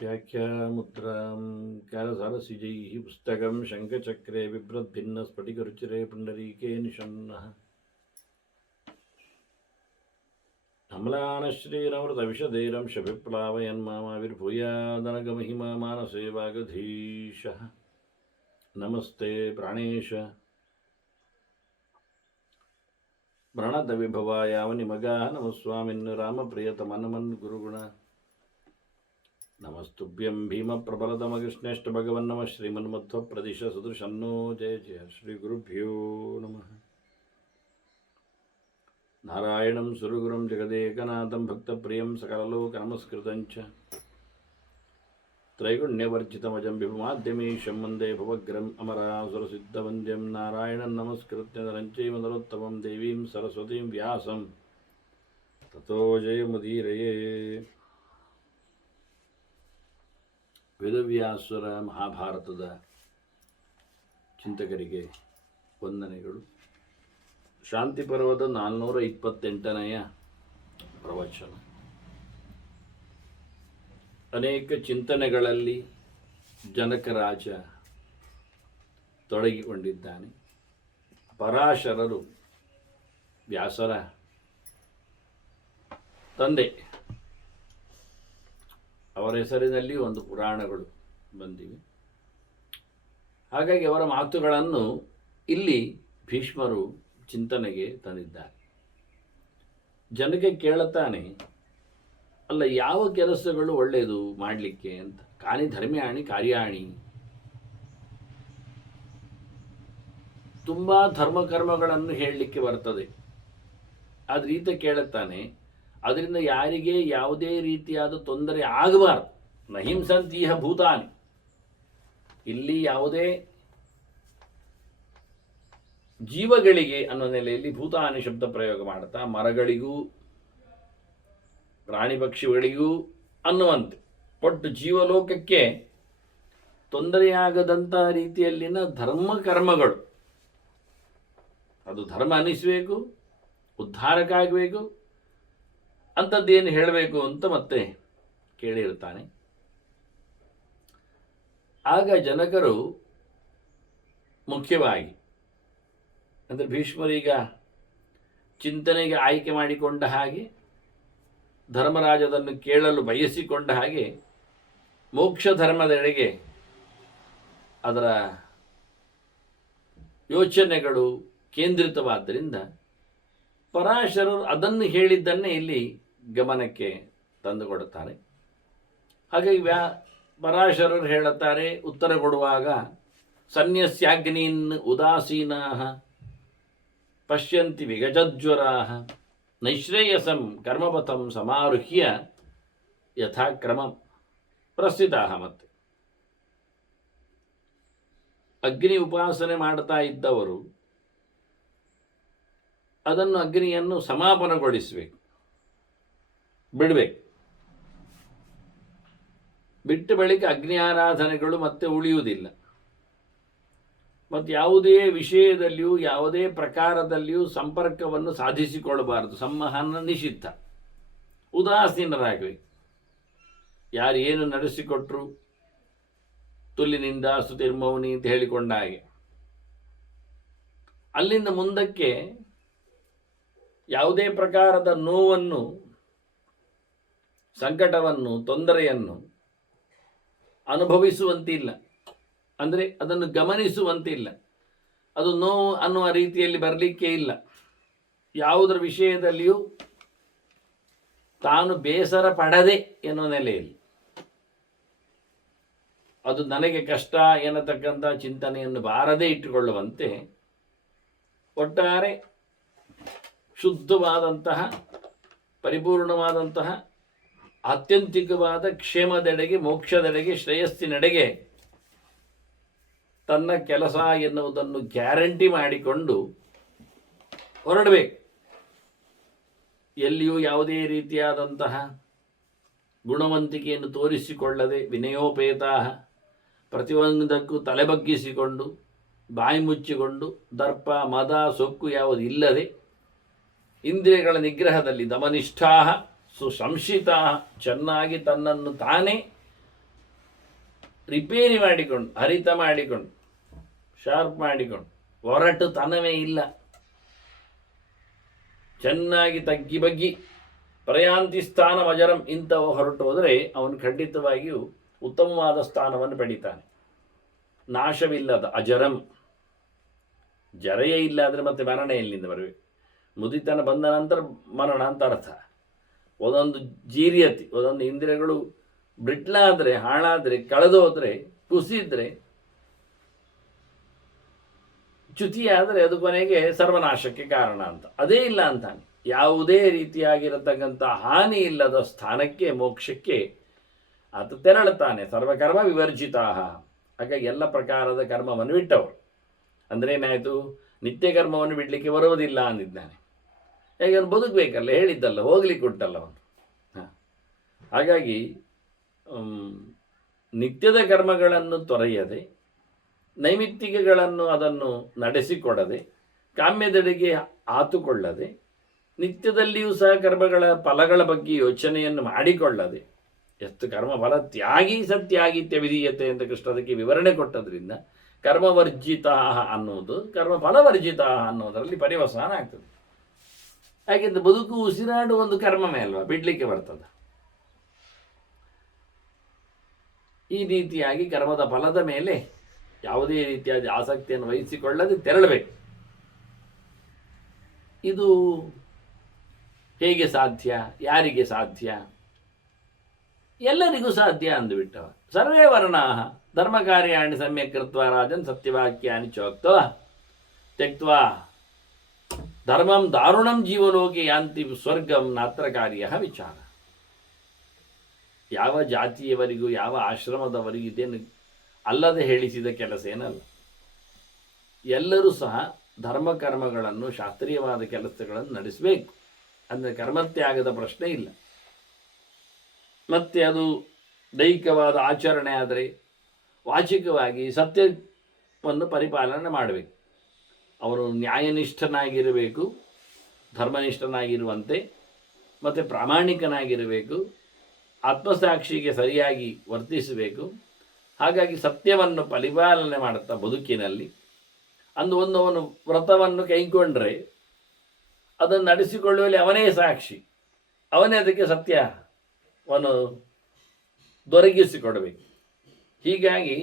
व्याख्यामुद्रां करसरसिजैः पुस्तकं शङ्खचक्रे बिभ्रद्भिन्नस्फटिकरुचिरे पुण्डरीके निषण्णः अम्लानश्रीरमृतविशदेरं शभिप्लावयन्मामाविर्भूयादनगमहिमा मानसे वागधीशः नमस्ते प्राणेश प्रणतविभवायावनिमगाः नमस्वामिन् रामप्रियतमनमन् गुरुगुण नमस्तुभ्यं भीमप्रबलतमकृष्णेष्टभगवन्नमः श्रीमन्मध्वप्रदिश सुदृशन्नो जय जय श्रीगुरुभ्यो नमः नारायणं सुरगुरुं जगदेकनाथं भक्तप्रियं सकललोकनमस्कृतं च त्रैगुण्यवर्जितमजं विभुमाद्यमीशं वन्दे भवग्रम् अमरासुरसिद्धवन्द्यं नारायणं नमस्कृत्य नरं चैव नरोत्तमं देवीं सरस्वतीं व्यासं ततो जयमुदीरये ವೇದವ್ಯಾಸರ ಮಹಾಭಾರತದ ಚಿಂತಕರಿಗೆ ವಂದನೆಗಳು. ಶಾಂತಿ ಪರ್ವದ 428ನೆಯ ಪ್ರವಚನ. ಅನೇಕ ಚಿಂತನೆಗಳಲ್ಲಿ ಜನಕರಾಜ ತೊಡಗಿಕೊಂಡಿದ್ದಾನೆ. ಪರಾಶರರು ವ್ಯಾಸರ ತಂದೆ, ಅವರ ಹೆಸರಿನಲ್ಲಿ ಒಂದು ಪುರಾಣಗಳು ಬಂದಿವೆ. ಹಾಗಾಗಿ ಅವರ ಮಾತುಗಳನ್ನು ಇಲ್ಲಿ ಭೀಷ್ಮರು ಚಿಂತನೆಗೆ ತಂದಿದ್ದಾರೆ. ಜನಕ್ಕೆ ಕೇಳುತ್ತಾನೆ, ಅಲ್ಲ, ಯಾವ ಕೆಲಸಗಳು ಒಳ್ಳೆಯದು ಮಾಡಲಿಕ್ಕೆ ಅಂತ. ಕಾನಿ ಧರ್ಮ್ಯಾಣಿ ಕಾರ್ಯಾಣಿ, ತುಂಬ ಧರ್ಮಕರ್ಮಗಳನ್ನು ಹೇಳಲಿಕ್ಕೆ ಬರ್ತದೆ. ಆದ ರೀತಿ ಕೇಳುತ್ತಾನೆ, ಅದರಿಂದ ಯಾರಿಗೆ ಯಾವುದೇ ರೀತಿಯಾದ ತೊಂದರೆ ಆಗಬಾರ್ದು. ನಹಿಂಸಂತೀಹ ಭೂತಾನಿ, ಇಲ್ಲಿ ಯಾವುದೇ ಜೀವಗಳಿಗೆ ಅನ್ನೋ ನೆಲೆಯಲ್ಲಿ ಭೂತಾನಿ ಶಬ್ದ ಪ್ರಯೋಗ ಮಾಡುತ್ತಾ ಮರಗಳಿಗೂ ಪ್ರಾಣಿ ಪಕ್ಷಿಗಳಿಗೂ ಅನ್ನುವಂತೆ ಒಟ್ಟು ಜೀವಲೋಕಕ್ಕೆ ತೊಂದರೆಯಾಗದಂಥ ರೀತಿಯಲ್ಲಿನ ಧರ್ಮಕರ್ಮಗಳು, ಅದು ಧರ್ಮ ಅನ್ನಿಸಬೇಕು, ಉದ್ಧಾರಕ್ಕಾಗಬೇಕು, ಅಂಥದ್ದೇನು ಹೇಳಬೇಕು ಅಂತ ಮತ್ತೆ ಕೇಳಿರ್ತಾನೆ. ಆಗ ಜನಕರು ಮುಖ್ಯವಾಗಿ ಅಂದರೆ ಭೀಷ್ಮರೀಗ ಚಿಂತನೆಗೆ ಆಯ್ಕೆ ಮಾಡಿಕೊಂಡ ಹಾಗೆ, ಧರ್ಮರಾಜದನ್ನು ಕೇಳಲು ಬಯಸಿಕೊಂಡ ಹಾಗೆ ಮೋಕ್ಷ ಧರ್ಮದೆಡೆಗೆ ಅದರ ಯೋಚನೆಗಳು ಕೇಂದ್ರಿತವಾದ್ದರಿಂದ ಪರಾಶರರು ಅದನ್ನು ಹೇಳಿದ್ದನ್ನೇ ಇಲ್ಲಿ ಗಮನಕ್ಕೆ ತಂದುಕೊಡುತ್ತಾರೆ. ಹಾಗಾಗಿ ಪರಾಶರರು ಹೇಳುತ್ತಾರೆ ಉತ್ತರ ಕೊಡುವಾಗ, ಸನ್ಯಸ್ಯಾಗ್ನೀನ್ ಉದಾಸೀನಾಃ ಪಶ್ಯಂತಿ ವಿಗಜಜ್ವರಾಃ ನೈಶ್ರೇಯಸಂ ಕರ್ಮಪಥಂ ಸಮಾರುಹ್ಯ ಯಥಾಕ್ರಮಂ ಪ್ರಸ್ಥಿತಾಃ. ಮತ್ತೆ ಅಗ್ನಿ ಉಪಾಸನೆ ಮಾಡ್ತಾ ಇದ್ದವರು ಅದನ್ನು ಅಗ್ನಿಯನ್ನು ಸಮಾಪನಗೊಳಿಸಬೇಕು, ಬಿಡಬೇಕು. ಬಿಟ್ಟ ಬಳಿಕ ಅಗ್ನಿ ಆರಾಧನೆಗಳು ಮತ್ತೆ ಉಳಿಯುವುದಿಲ್ಲ. ಮತ್ತು ಯಾವುದೇ ವಿಷಯದಲ್ಲಿಯೂ ಯಾವುದೇ ಪ್ರಕಾರದಲ್ಲಿಯೂ ಸಂಪರ್ಕವನ್ನು ಸಾಧಿಸಿಕೊಳ್ಳಬಾರದು. ಸಂವಹನ ನಿಷಿದ್ಧ. ಉದಾಸೀನರಾಗಬೇಕು. ಯಾರು ಏನು ನಡೆಸಿಕೊಟ್ರು ತುಲ್ಲಿನಿಂದ ಸ್ತುತಿರ್ಮೌನಿ ಅಂತ ಹೇಳಿಕೊಂಡ ಹಾಗೆ ಅಲ್ಲಿಂದ ಮುಂದಕ್ಕೆ ಯಾವುದೇ ಪ್ರಕಾರದ ನೋವನ್ನು, ಸಂಕಟವನ್ನು, ತೊಂದರೆಯನ್ನು ಅನುಭವಿಸುವಂತಿಲ್ಲ. ಅಂದರೆ ಅದನ್ನು ಗಮನಿಸುವಂತಿಲ್ಲ. ಅದು ನೋವು ಅನ್ನುವ ರೀತಿಯಲ್ಲಿ ಬರಲಿಕ್ಕೆ ಇಲ್ಲ. ಯಾವುದರ ವಿಷಯದಲ್ಲಿಯೂ ತಾನು ಬೇಸರ ಪಡದೆ ಎನ್ನುವ ನೆಲೆಯಲ್ಲಿ ಅದು ನನಗೆ ಕಷ್ಟ ಎನ್ನತಕ್ಕಂಥ ಚಿಂತನೆಯನ್ನು ಬಾರದೇ ಇಟ್ಟುಕೊಳ್ಳುವಂತೆ ಒಟ್ಟಾರೆ ಶುದ್ಧವಾದಂತಹ, ಪರಿಪೂರ್ಣವಾದಂತಹ, ಆತ್ಯಂತಿಕವಾದ ಕ್ಷೇಮದೆಡೆಗೆ, ಮೋಕ್ಷದೆಡೆಗೆ, ಶ್ರೇಯಸ್ಸಿನೆಡೆಗೆ ತನ್ನ ಕೆಲಸ ಎನ್ನುವುದನ್ನು ಗ್ಯಾರಂಟಿ ಮಾಡಿಕೊಂಡು ಹೊರಡಬೇಕು. ಎಲ್ಲಿಯೂ ಯಾವುದೇ ರೀತಿಯಾದಂತಹ ಗುಣವಂತಿಕೆಯನ್ನು ತೋರಿಸಿಕೊಳ್ಳದೆ ವಿನಯೋಪೇತಾಃ, ಪ್ರತಿಯೊಂದಕ್ಕೂ ತಲೆಬಗ್ಗಿಸಿಕೊಂಡು ಬಾಯಿ ಮುಚ್ಚಿಕೊಂಡು ದರ್ಪ ಮದ ಸೊಕ್ಕು ಯಾವುದು ಇಲ್ಲದೆ ಇಂದ್ರಿಯಗಳ ನಿಗ್ರಹದಲ್ಲಿ ದಮನಿಷ್ಠಾ ಸುಸಂಶಿತಾ, ಚೆನ್ನಾಗಿ ತನ್ನನ್ನು ತಾನೇ ರಿಪೇರಿ ಮಾಡಿಕೊಂಡು, ಹರಿತ ಮಾಡಿಕೊಂಡು, ಶಾರ್ಪ್ ಮಾಡಿಕೊಂಡು, ಒರಟು ತನವೇ ಇಲ್ಲ, ಚೆನ್ನಾಗಿ ತಗ್ಗಿ ಬಗ್ಗಿ ಪ್ರಯಾಂತಿ ಸ್ಥಾನ ಅಜರಂ ಇಂಥವು ಹೊರಟು ಹೋದರೆ ಅವನು ಖಂಡಿತವಾಗಿಯೂ ಉತ್ತಮವಾದ ಸ್ಥಾನವನ್ನು ಪಡಿತಾನೆ. ನಾಶವಿಲ್ಲದ ಅಜರಂ, ಜರೆಯೇ ಇಲ್ಲ ಆದರೆ ಮತ್ತೆ ಮರಣ ಎಲ್ಲಿಂದ ಬರಬೇಕು? ಮುದಿತನ ಬಂದ ನಂತರ ಮರಣ ಅಂತ ಅರ್ಥ. ಒಂದೊಂದು ಜೀರ್ಯತಿ, ಒಂದೊಂದು ಇಂದ್ರಿಯಗಳು ಬ್ರಿಟ್ಲಾದರೆ, ಹಾಳಾದರೆ, ಕಳೆದೋದ್ರೆ, ಕುಸಿದ್ರೆ, ಚ್ಯುತಿಯಾದರೆ ಅದು ಕೊನೆಗೆ ಸರ್ವನಾಶಕ್ಕೆ ಕಾರಣ ಅಂತ. ಅದೇ ಇಲ್ಲ ಅಂತಾನೆ. ಯಾವುದೇ ರೀತಿಯಾಗಿರತಕ್ಕಂಥ ಹಾನಿ ಇಲ್ಲದ ಸ್ಥಾನಕ್ಕೆ, ಮೋಕ್ಷಕ್ಕೆ ಆತ ತೆರಳುತ್ತಾನೆ. ಸರ್ವಕರ್ಮ ವಿವರ್ಜಿತಾ. ಹಾಗಾಗಿ ಎಲ್ಲ ಪ್ರಕಾರದ ಕರ್ಮವನ್ನು ಬಿಟ್ಟವರು. ಅಂದರೆ ಏನಾಯಿತು? ನಿತ್ಯ ಕರ್ಮವನ್ನು ಬಿಡಲಿಕ್ಕೆ ಬರುವುದಿಲ್ಲ ಅಂದಿದ್ದಾನೆ. ಹೇಗೆ ಅವನು ಬದುಕಬೇಕಲ್ಲ, ಹೇಳಿದ್ದಲ್ಲ, ಹೋಗ್ಲಿಕ್ಕೆ ಉಂಟಲ್ಲ ಅವನು. ಹಾಗಾಗಿ ನಿತ್ಯದ ಕರ್ಮಗಳನ್ನು ತೊರೆಯದೆ, ನೈಮಿತ್ತಿಕಗಳನ್ನು ಅದನ್ನು ನಡೆಸಿಕೊಡದೆ, ಕಾಮ್ಯದೆಡೆಗೆ ಆತುಕೊಳ್ಳದೆ, ನಿತ್ಯದಲ್ಲಿಯೂ ಸಹ ಕರ್ಮಗಳ ಫಲಗಳ ಬಗ್ಗೆ ಯೋಚನೆಯನ್ನು ಮಾಡಿಕೊಳ್ಳದೆ, ಎಷ್ಟು ಕರ್ಮಫಲ ತ್ಯಾಗಿ ಸತ್ಯಾಗಿತ್ಯ ವಿಧೀಯತೆ ಅಂತ ಕೃಷ್ಣ ಅದಕ್ಕೆ ವಿವರಣೆ ಕೊಟ್ಟದ್ರಿಂದ ಕರ್ಮವರ್ಜಿತ ಅನ್ನುವುದು ಕರ್ಮಫಲವರ್ಜಿತ ಅನ್ನೋದರಲ್ಲಿ ಪರಿವಸಾನ ಆಗ್ತದೆ. ಯಾಕೆಂದ್ರೆ ಬದುಕು ಉಸಿರಾಡು ಒಂದು ಕರ್ಮವೇ ಅಲ್ವಾ, ಬಿಡ್ಲಿಕ್ಕೆ ಬರ್ತದೆ. ಈ ರೀತಿಯಾಗಿ ಕರ್ಮದ ಫಲದ ಮೇಲೆ ಯಾವುದೇ ರೀತಿಯಾದ ಆಸಕ್ತಿಯನ್ನು ವಹಿಸಿಕೊಳ್ಳದೆ ತೆರಳಬೇಕು. ಇದು ಹೇಗೆ ಸಾಧ್ಯ? ಯಾರಿಗೆ ಸಾಧ್ಯ? ಎಲ್ಲರಿಗೂ ಸಾಧ್ಯ ಅಂದುಬಿಟ್ಟವ. ಸರ್ವೇ ವರ್ಣಾ ಧರ್ಮ ಕಾರ್ಯಾಣಿ ಸಮ್ಯಕ್ ಕೃತ್ವ ರಾಜನ್ ಸತ್ಯವಾಕ್ಯಾನಿ ಚೋಕ್ತವ ತ್ಯಕ್ತ್ವಾ ಧರ್ಮಂ ದಾರುಣಂ ಜೀವಲೋಕೆ ಯಾಂತಿ ಸ್ವರ್ಗಂ ನಾತ್ರ ಕಾರ್ಯ ವಿಚಾರ. ಯಾವ ಜಾತಿಯವರಿಗೂ ಯಾವ ಆಶ್ರಮದವರಿಗೂ ಇದೇನು ಅಲ್ಲದೆ ಹೇಳಿಸಿದ ಕೆಲಸ ಏನಲ್ಲ. ಎಲ್ಲರೂ ಸಹ ಧರ್ಮಕರ್ಮಗಳನ್ನು, ಶಾಸ್ತ್ರೀಯವಾದ ಕೆಲಸಗಳನ್ನು ನಡೆಸಬೇಕು. ಅಂದರೆ ಕರ್ಮತ್ಯಾಗದ ಪ್ರಶ್ನೆ ಇಲ್ಲ. ಮತ್ತು ಅದು ದೈಹಿಕವಾದ ಆಚರಣೆ ಆದರೆ ವಾಚಿಕವಾಗಿ ಸತ್ಯವನ್ನು ಪರಿಪಾಲನೆ ಮಾಡಬೇಕು. ಅವನು ನ್ಯಾಯನಿಷ್ಠನಾಗಿರಬೇಕು, ಧರ್ಮನಿಷ್ಠನಾಗಿರುವಂತೆ, ಮತ್ತು ಪ್ರಾಮಾಣಿಕನಾಗಿರಬೇಕು, ಆತ್ಮಸಾಕ್ಷಿಗೆ ಸರಿಯಾಗಿ ವರ್ತಿಸಬೇಕು. ಹಾಗಾಗಿ ಸತ್ಯವನ್ನು ಪರಿಪಾಲನೆ ಮಾಡುತ್ತಾ ಬದುಕಿನಲ್ಲಿ ಒಂದು ಅವನು ವ್ರತವನ್ನು ಕೈಗೊಂಡ್ರೆ ಅದನ್ನು ನಡೆಸಿಕೊಳ್ಳುವಲ್ಲಿ ಅವನೇ ಸಾಕ್ಷಿ, ಅವನೇ ಅದಕ್ಕೆ ಸತ್ಯವನ್ನು ದೊರಕಿಸಿಕೊಡಬೇಕು. ಹೀಗಾಗಿ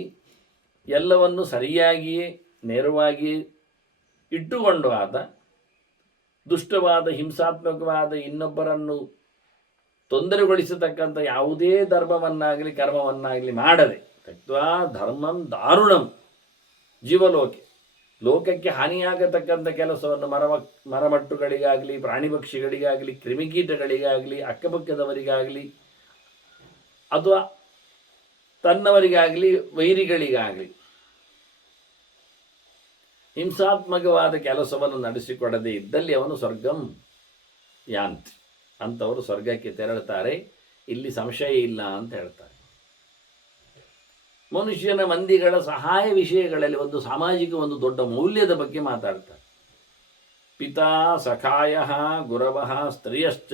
ಎಲ್ಲವನ್ನು ಸರಿಯಾಗಿಯೇ ನೇರವಾಗಿ ಇಟ್ಟುಕೊಂಡು ಆತ ದುಷ್ಟವಾದ, ಹಿಂಸಾತ್ಮಕವಾದ, ಇನ್ನೊಬ್ಬರನ್ನು ತೊಂದರೆಗೊಳಿಸತಕ್ಕಂಥ ಯಾವುದೇ ಧರ್ಮವನ್ನಾಗಲಿ ಕರ್ಮವನ್ನಾಗಲಿ ಮಾಡದೆ, ತಕ್ವಾ ಧರ್ಮಂ ದಾರುಣಂ ಜೀವಲೋಕೆ, ಲೋಕಕ್ಕೆ ಹಾನಿಯಾಗತಕ್ಕಂಥ ಕೆಲಸವನ್ನು ಮರಮಟ್ಟುಗಳಿಗಾಗಲಿ, ಪ್ರಾಣಿ ಪಕ್ಷಿಗಳಿಗಾಗಲಿ, ಕ್ರಿಮಿಕೀಟಗಳಿಗಾಗಲಿ, ಅಕ್ಕಪಕ್ಕದವರಿಗಾಗಲಿ, ಅಥವಾ ತನ್ನವರಿಗಾಗಲಿ ವೈರಿಗಳಿಗಾಗಲಿ ಹಿಂಸಾತ್ಮಕವಾದ ಕೆಲಸವನ್ನು ನಡೆಸಿಕೊಡದೇ ಇದ್ದಲ್ಲಿ ಅವನು ಸ್ವರ್ಗಂ ಯಾಂತಿ, ಅಂಥವರು ಸ್ವರ್ಗಕ್ಕೆ ತೆರಳುತ್ತಾರೆ, ಇಲ್ಲಿ ಸಂಶಯ ಇಲ್ಲ ಅಂತ ಹೇಳ್ತಾರೆ. ಮನುಷ್ಯನ ಮಂದಿಗಳ ಸಹಾಯ ವಿಷಯಗಳಲ್ಲಿ ಒಂದು ಸಾಮಾಜಿಕ ಒಂದು ದೊಡ್ಡ ಮೌಲ್ಯದ ಬಗ್ಗೆ ಮಾತಾಡ್ತಾರೆ. ಪಿತಾ ಸಖಾಯ ಗುರವ ಸ್ತ್ರೀಯಶ್ಚ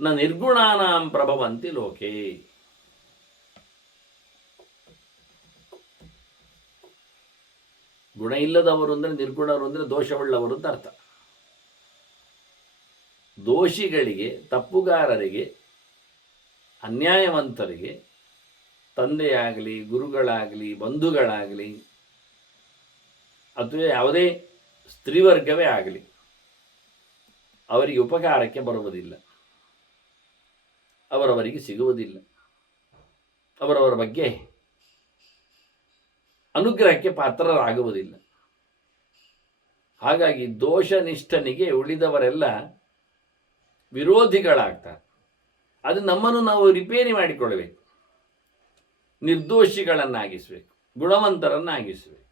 ನ ನಿರ್ಗುಣಾನಾಂ ಪ್ರಭವಂತಿ ಲೋಕೆ. ಗುಣ ಇಲ್ಲದವರು ಅಂದರೆ, ನಿರ್ಗುಣರು ಅಂದರೆ ದೋಷವುಳ್ಳವರು ಅಂತ ಅರ್ಥ. ದೋಷಿಗಳಿಗೆ, ತಪ್ಪುಗಾರರಿಗೆ, ಅನ್ಯಾಯವಂತರಿಗೆ ತಂದೆಯಾಗಲಿ, ಗುರುಗಳಾಗಲಿ, ಬಂಧುಗಳಾಗಲಿ, ಅಥವಾ ಯಾವುದೇ ಸ್ತ್ರೀವರ್ಗವೇ ಆಗಲಿ ಅವರಿಗೆ ಉಪಕಾರಕ್ಕೆ ಬರುವುದಿಲ್ಲ, ಅವರವರಿಗೆ ಸಿಗುವುದಿಲ್ಲ, ಅವರವರ ಬಗ್ಗೆ ಅನುಗ್ರಹಕ್ಕೆ ಪಾತ್ರರಾಗುವುದಿಲ್ಲ. ಹಾಗಾಗಿ ದೋಷನಿಷ್ಠನಿಗೆ ಉಳಿದವರೆಲ್ಲ ವಿರೋಧಿಗಳಾಗ್ತಾರೆ. ಅದು ನಮ್ಮನ್ನು ನಾವು ರಿಪೇರಿ ಮಾಡಿಕೊಳ್ಳಬೇಕು, ನಿರ್ದೋಷಿಗಳನ್ನಾಗಿಸಬೇಕು, ಗುಣವಂತರನ್ನಾಗಿಸಬೇಕು.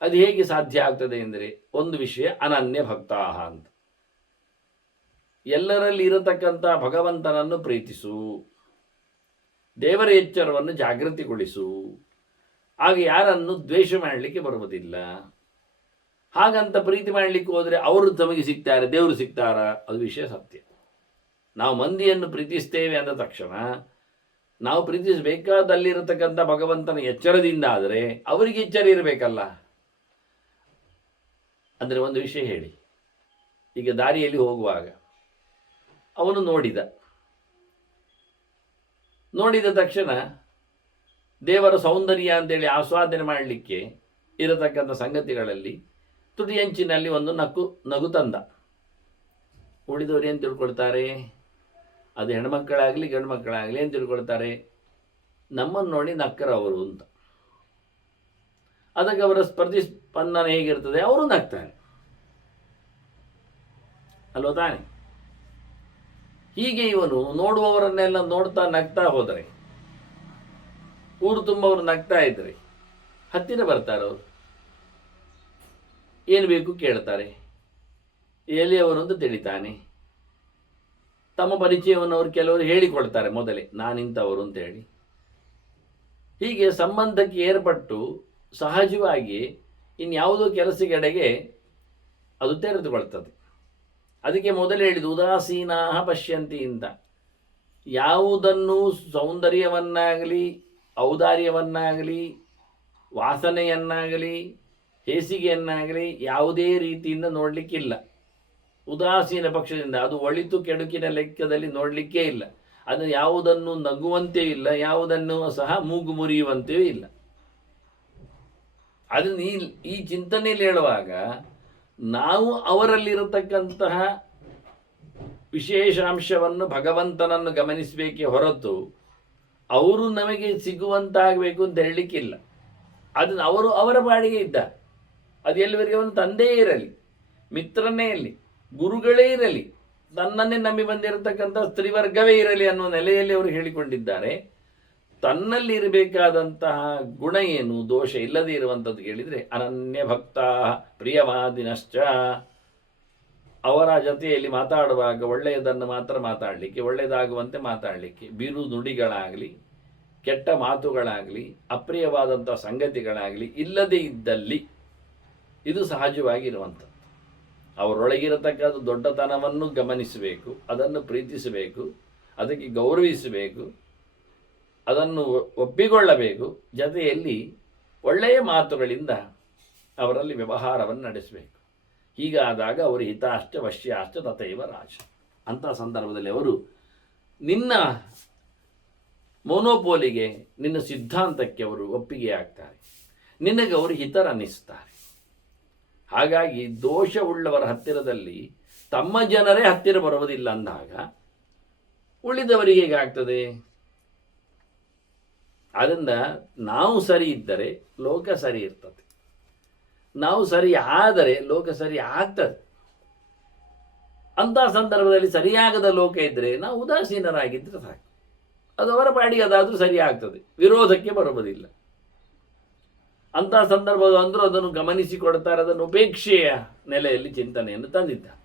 ಅದು ಹೇಗೆ ಸಾಧ್ಯ ಆಗ್ತದೆ ಎಂದರೆ, ಒಂದು ವಿಷಯ ಅನನ್ಯ ಭಕ್ತಾಹ ಅಂತ. ಎಲ್ಲರಲ್ಲಿ ಇರತಕ್ಕಂಥ ಭಗವಂತನನ್ನು ಪ್ರೀತಿಸು, ದೇವರ ಎಚ್ಚರವನ್ನು ಜಾಗೃತಿಗೊಳಿಸು. ಆಗ ಯಾರನ್ನು ದ್ವೇಷ ಮಾಡಲಿಕ್ಕೆ ಬರುವುದಿಲ್ಲ. ಹಾಗಂತ ಪ್ರೀತಿ ಮಾಡಲಿಕ್ಕೆ ಹೋದರೆ ಅವರು ತಮಗೆ ಸಿಗ್ತಾರೆ, ದೇವರು ಸಿಗ್ತಾರ? ಅದು ವಿಷಯ ಸತ್ಯ. ನಾವು ಮಂದಿಯನ್ನು ಪ್ರೀತಿಸ್ತೇವೆ ಅಂದ ತಕ್ಷಣ ನಾವು ಪ್ರೀತಿಸಬೇಕಾದಲ್ಲಿರತಕ್ಕಂಥ ಭಗವಂತನ ಎಚ್ಚರದಿಂದ ಆದರೆ ಅವರಿಗೆ ಎಚ್ಚರ ಇರಬೇಕಲ್ಲ. ಅಂದರೆ ಒಂದು ವಿಷಯ ಹೇಳಿ, ಈಗ ದಾರಿಯಲ್ಲಿ ಹೋಗುವಾಗ ಅವನು ನೋಡಿದ ತಕ್ಷಣ ದೇವರ ಸೌಂದರ್ಯ ಅಂತೇಳಿ ಆಸ್ವಾದನೆ ಮಾಡಲಿಕ್ಕೆ ಇರತಕ್ಕಂಥ ಸಂಗತಿಗಳಲ್ಲಿ ತುಟಿಯಂಚಿನಲ್ಲಿ ಒಂದು ನಗು ತಂದ. ಉಳಿದವರು ಏನು ತಿಳ್ಕೊಳ್ತಾರೆ? ಅದು ಹೆಣ್ಮಕ್ಕಳಾಗಲಿ ಗಂಡು ಮಕ್ಕಳಾಗಲಿ ಏನು ತಿಳ್ಕೊಳ್ತಾರೆ? ನಮ್ಮನ್ನು ನೋಡಿ ನಕ್ಕರವರು ಅಂತ. ಅದಕ್ಕೆ ಅವರ ಪ್ರತಿಸ್ಪಂದನ ಹೇಗಿರ್ತದೆ? ಅವರು ನಗ್ತಾರೆ ಅಲ್ವ ತಾನೆ? ಹೀಗೆ ಇವನು ನೋಡುವವರನ್ನೆಲ್ಲ ನೋಡ್ತಾ ನಗ್ತಾ ಹೋದರೆ, ಊರು ತುಂಬವರು ನಗ್ತಾ ಇದ್ರೆ ಹತ್ತಿರ ಬರ್ತಾರೆ. ಅವರು ಏನು ಬೇಕು ಕೇಳ್ತಾರೆ, ಎಲ್ಲಿಯವರು ಅಂತ ತಿಳಿತಾನೆ. ತಮ್ಮ ಪರಿಚಯವನ್ನು ಅವರು ಕೆಲವರು ಹೇಳಿಕೊಳ್ತಾರೆ ಮೊದಲೇ, ನಾನಿಂಥವರು ಅಂತ ಹೇಳಿ. ಹೀಗೆ ಸಂಬಂಧಕ್ಕೆ ಏರ್ಪಟ್ಟು ಸಹಜವಾಗಿ ಇನ್ಯಾವುದೋ ಕೆಲಸಗಡೆಗೆ ಅದು ತೆರೆದುಕೊಳ್ತದೆ. ಅದಕ್ಕೆ ಮೊದಲು ಹೇಳಿದ್ದು ಉದಾಸೀನಾ ಪಶ್ಯಂತಿ ಅಂತ. ಯಾವುದನ್ನು ಸೌಂದರ್ಯವನ್ನಾಗಲಿ ಔದಾರ್ಯವನ್ನಾಗಲಿ ವಾಸನೆಯನ್ನಾಗಲಿ ಹೇಸಿಗೆಯನ್ನಾಗಲಿ ಯಾವುದೇ ರೀತಿಯಿಂದ ನೋಡಲಿಕ್ಕಿಲ್ಲ. ಉದಾಸೀನ ಪಕ್ಷದಿಂದ ಅದು ಒಳಿತು ಕೆಡುಕಿನ ಲೆಕ್ಕದಲ್ಲಿ ನೋಡಲಿಕ್ಕೇ ಇಲ್ಲ. ಅದು ಯಾವುದನ್ನು ನಗುವಂತೆಯೂ ಇಲ್ಲ, ಯಾವುದನ್ನು ಸಹ ಮೂಗು ಮುರಿಯುವಂತೆಯೂ ಇಲ್ಲ. ಅದನ್ನು ಈ ಚಿಂತನೆಯಲ್ಲಿ ಹೇಳುವಾಗ ನಾವು ಅವರಲ್ಲಿರತಕ್ಕಂತಹ ವಿಶೇಷಾಂಶವನ್ನು ಭಗವಂತನನ್ನು ಗಮನಿಸಬೇಕೇ ಹೊರತು ಅವರು ನಮಗೆ ಸಿಗುವಂತಾಗಬೇಕು ಅಂತ ಹೇಳಲಿಕ್ಕಿಲ್ಲ. ಅದನ್ನು ಅವರು ಅವರ ಪಾಡಿಗೆ ಇದ್ದಾರೆ. ಅದು ಎಲ್ಲಿವರೆಗೆ ಅವನು ತಂದೆಯೇ ಇರಲಿ, ಮಿತ್ರನೇ ಇರಲಿ, ಗುರುಗಳೇ ಇರಲಿ, ತನ್ನನ್ನೇ ನಂಬಿ ಬಂದಿರತಕ್ಕಂಥ ಸ್ತ್ರೀವರ್ಗವೇ ಇರಲಿ ಅನ್ನುವ ನೆಲೆಯಲ್ಲಿ ಅವರು ಹೇಳಿಕೊಂಡಿದ್ದಾರೆ. ತನ್ನಲ್ಲಿ ಇರಬೇಕಾದಂತಹ ಗುಣ ಏನು, ದೋಷ ಇಲ್ಲದೆ ಇರುವಂಥದ್ದು ಕೇಳಿದರೆ ಅನನ್ಯ ಭಕ್ತ ಪ್ರಿಯವಾದಿನಶ್ಚ. ಅವರ ಜೊತೆಯಲ್ಲಿ ಮಾತಾಡುವಾಗ ಒಳ್ಳೆಯದನ್ನು ಮಾತ್ರ ಮಾತಾಡಲಿಕ್ಕೆ, ಒಳ್ಳೆಯದಾಗುವಂತೆ ಮಾತಾಡಲಿಕ್ಕೆ, ಬಿರು ನುಡಿಗಳಾಗಲಿ ಕೆಟ್ಟ ಮಾತುಗಳಾಗಲಿ ಅಪ್ರಿಯವಾದಂಥ ಸಂಗತಿಗಳಾಗಲಿ ಇಲ್ಲದೇ ಇದ್ದಲ್ಲಿ ಇದು ಸಹಜವಾಗಿರುವಂಥದ್ದು. ಅವರೊಳಗಿರತಕ್ಕಂಥ ದೊಡ್ಡತನವನ್ನು ಗಮನಿಸಬೇಕು, ಅದನ್ನು ಪ್ರೀತಿಸಬೇಕು, ಅದಕ್ಕೆ ಗೌರವಿಸಬೇಕು, ಅದನ್ನು ಒಪ್ಪಿಕೊಳ್ಳಬೇಕು. ಜೊತೆಯಲ್ಲಿ ಒಳ್ಳೆಯ ಮಾತುಗಳಿಂದ ಅವರಲ್ಲಿ ವ್ಯವಹಾರವನ್ನು ನಡೆಸಬೇಕು. ಹೀಗಾದಾಗ ಅವರು ಹಿತಾಶ್ಚ ವಶ್ಯಾಶ್ಚ ತಥೈವ ರಾಜ. ಅಂಥ ಸಂದರ್ಭದಲ್ಲಿ ಅವರು ನಿನ್ನ ಮೊನೋಪೋಲಿಗೆ, ನಿನ್ನ ಸಿದ್ಧಾಂತಕ್ಕೆ ಅವರು ಒಪ್ಪಿಗೆ ಆಗ್ತಾರೆ, ನಿನಗೆ ಅವರು ಹಿತರನ್ನಿಸ್ತಾರೆ. ಹಾಗಾಗಿ ದೋಷವುಳ್ಳವರ ಹತ್ತಿರದಲ್ಲಿ ತಮ್ಮ ಜನರೇ ಹತ್ತಿರ ಬರುವುದಿಲ್ಲ ಅಂದಾಗ ಉಳಿದವರಿಗೆ ಹೇಗಾಗ್ತದೆ? ಆದ್ದರಿಂದ ನಾವು ಸರಿ ಇದ್ದರೆ ಲೋಕ ಸರಿ ಇರ್ತದೆ, ನಾವು ಸರಿ ಆದರೆ ಲೋಕ ಸರಿ ಆಗ್ತದೆ. ಅಂಥ ಸಂದರ್ಭದಲ್ಲಿ ಸರಿಯಾಗದ ಲೋಕ ಇದ್ದರೆ ನಾವು ಉದಾಸೀನರಾಗಿದ್ದರೆ ಸಾಕು, ಅದು ಅವರ ಪಾಡಿಗೆ ಅದಾದರೂ ಸರಿ ಆಗ್ತದೆ, ವಿರೋಧಕ್ಕೆ ಬರುವುದಿಲ್ಲ. ಅಂಥ ಸಂದರ್ಭ ಅಂದರೂ ಅದನ್ನು ಗಮನಿಸಿಕೊಡ್ತಾರೆ, ಅದನ್ನು ಉಪೇಕ್ಷೆಯ ನೆಲೆಯಲ್ಲಿ ಚಿಂತನೆಯನ್ನು ತಂದಿದ್ದಾರೆ.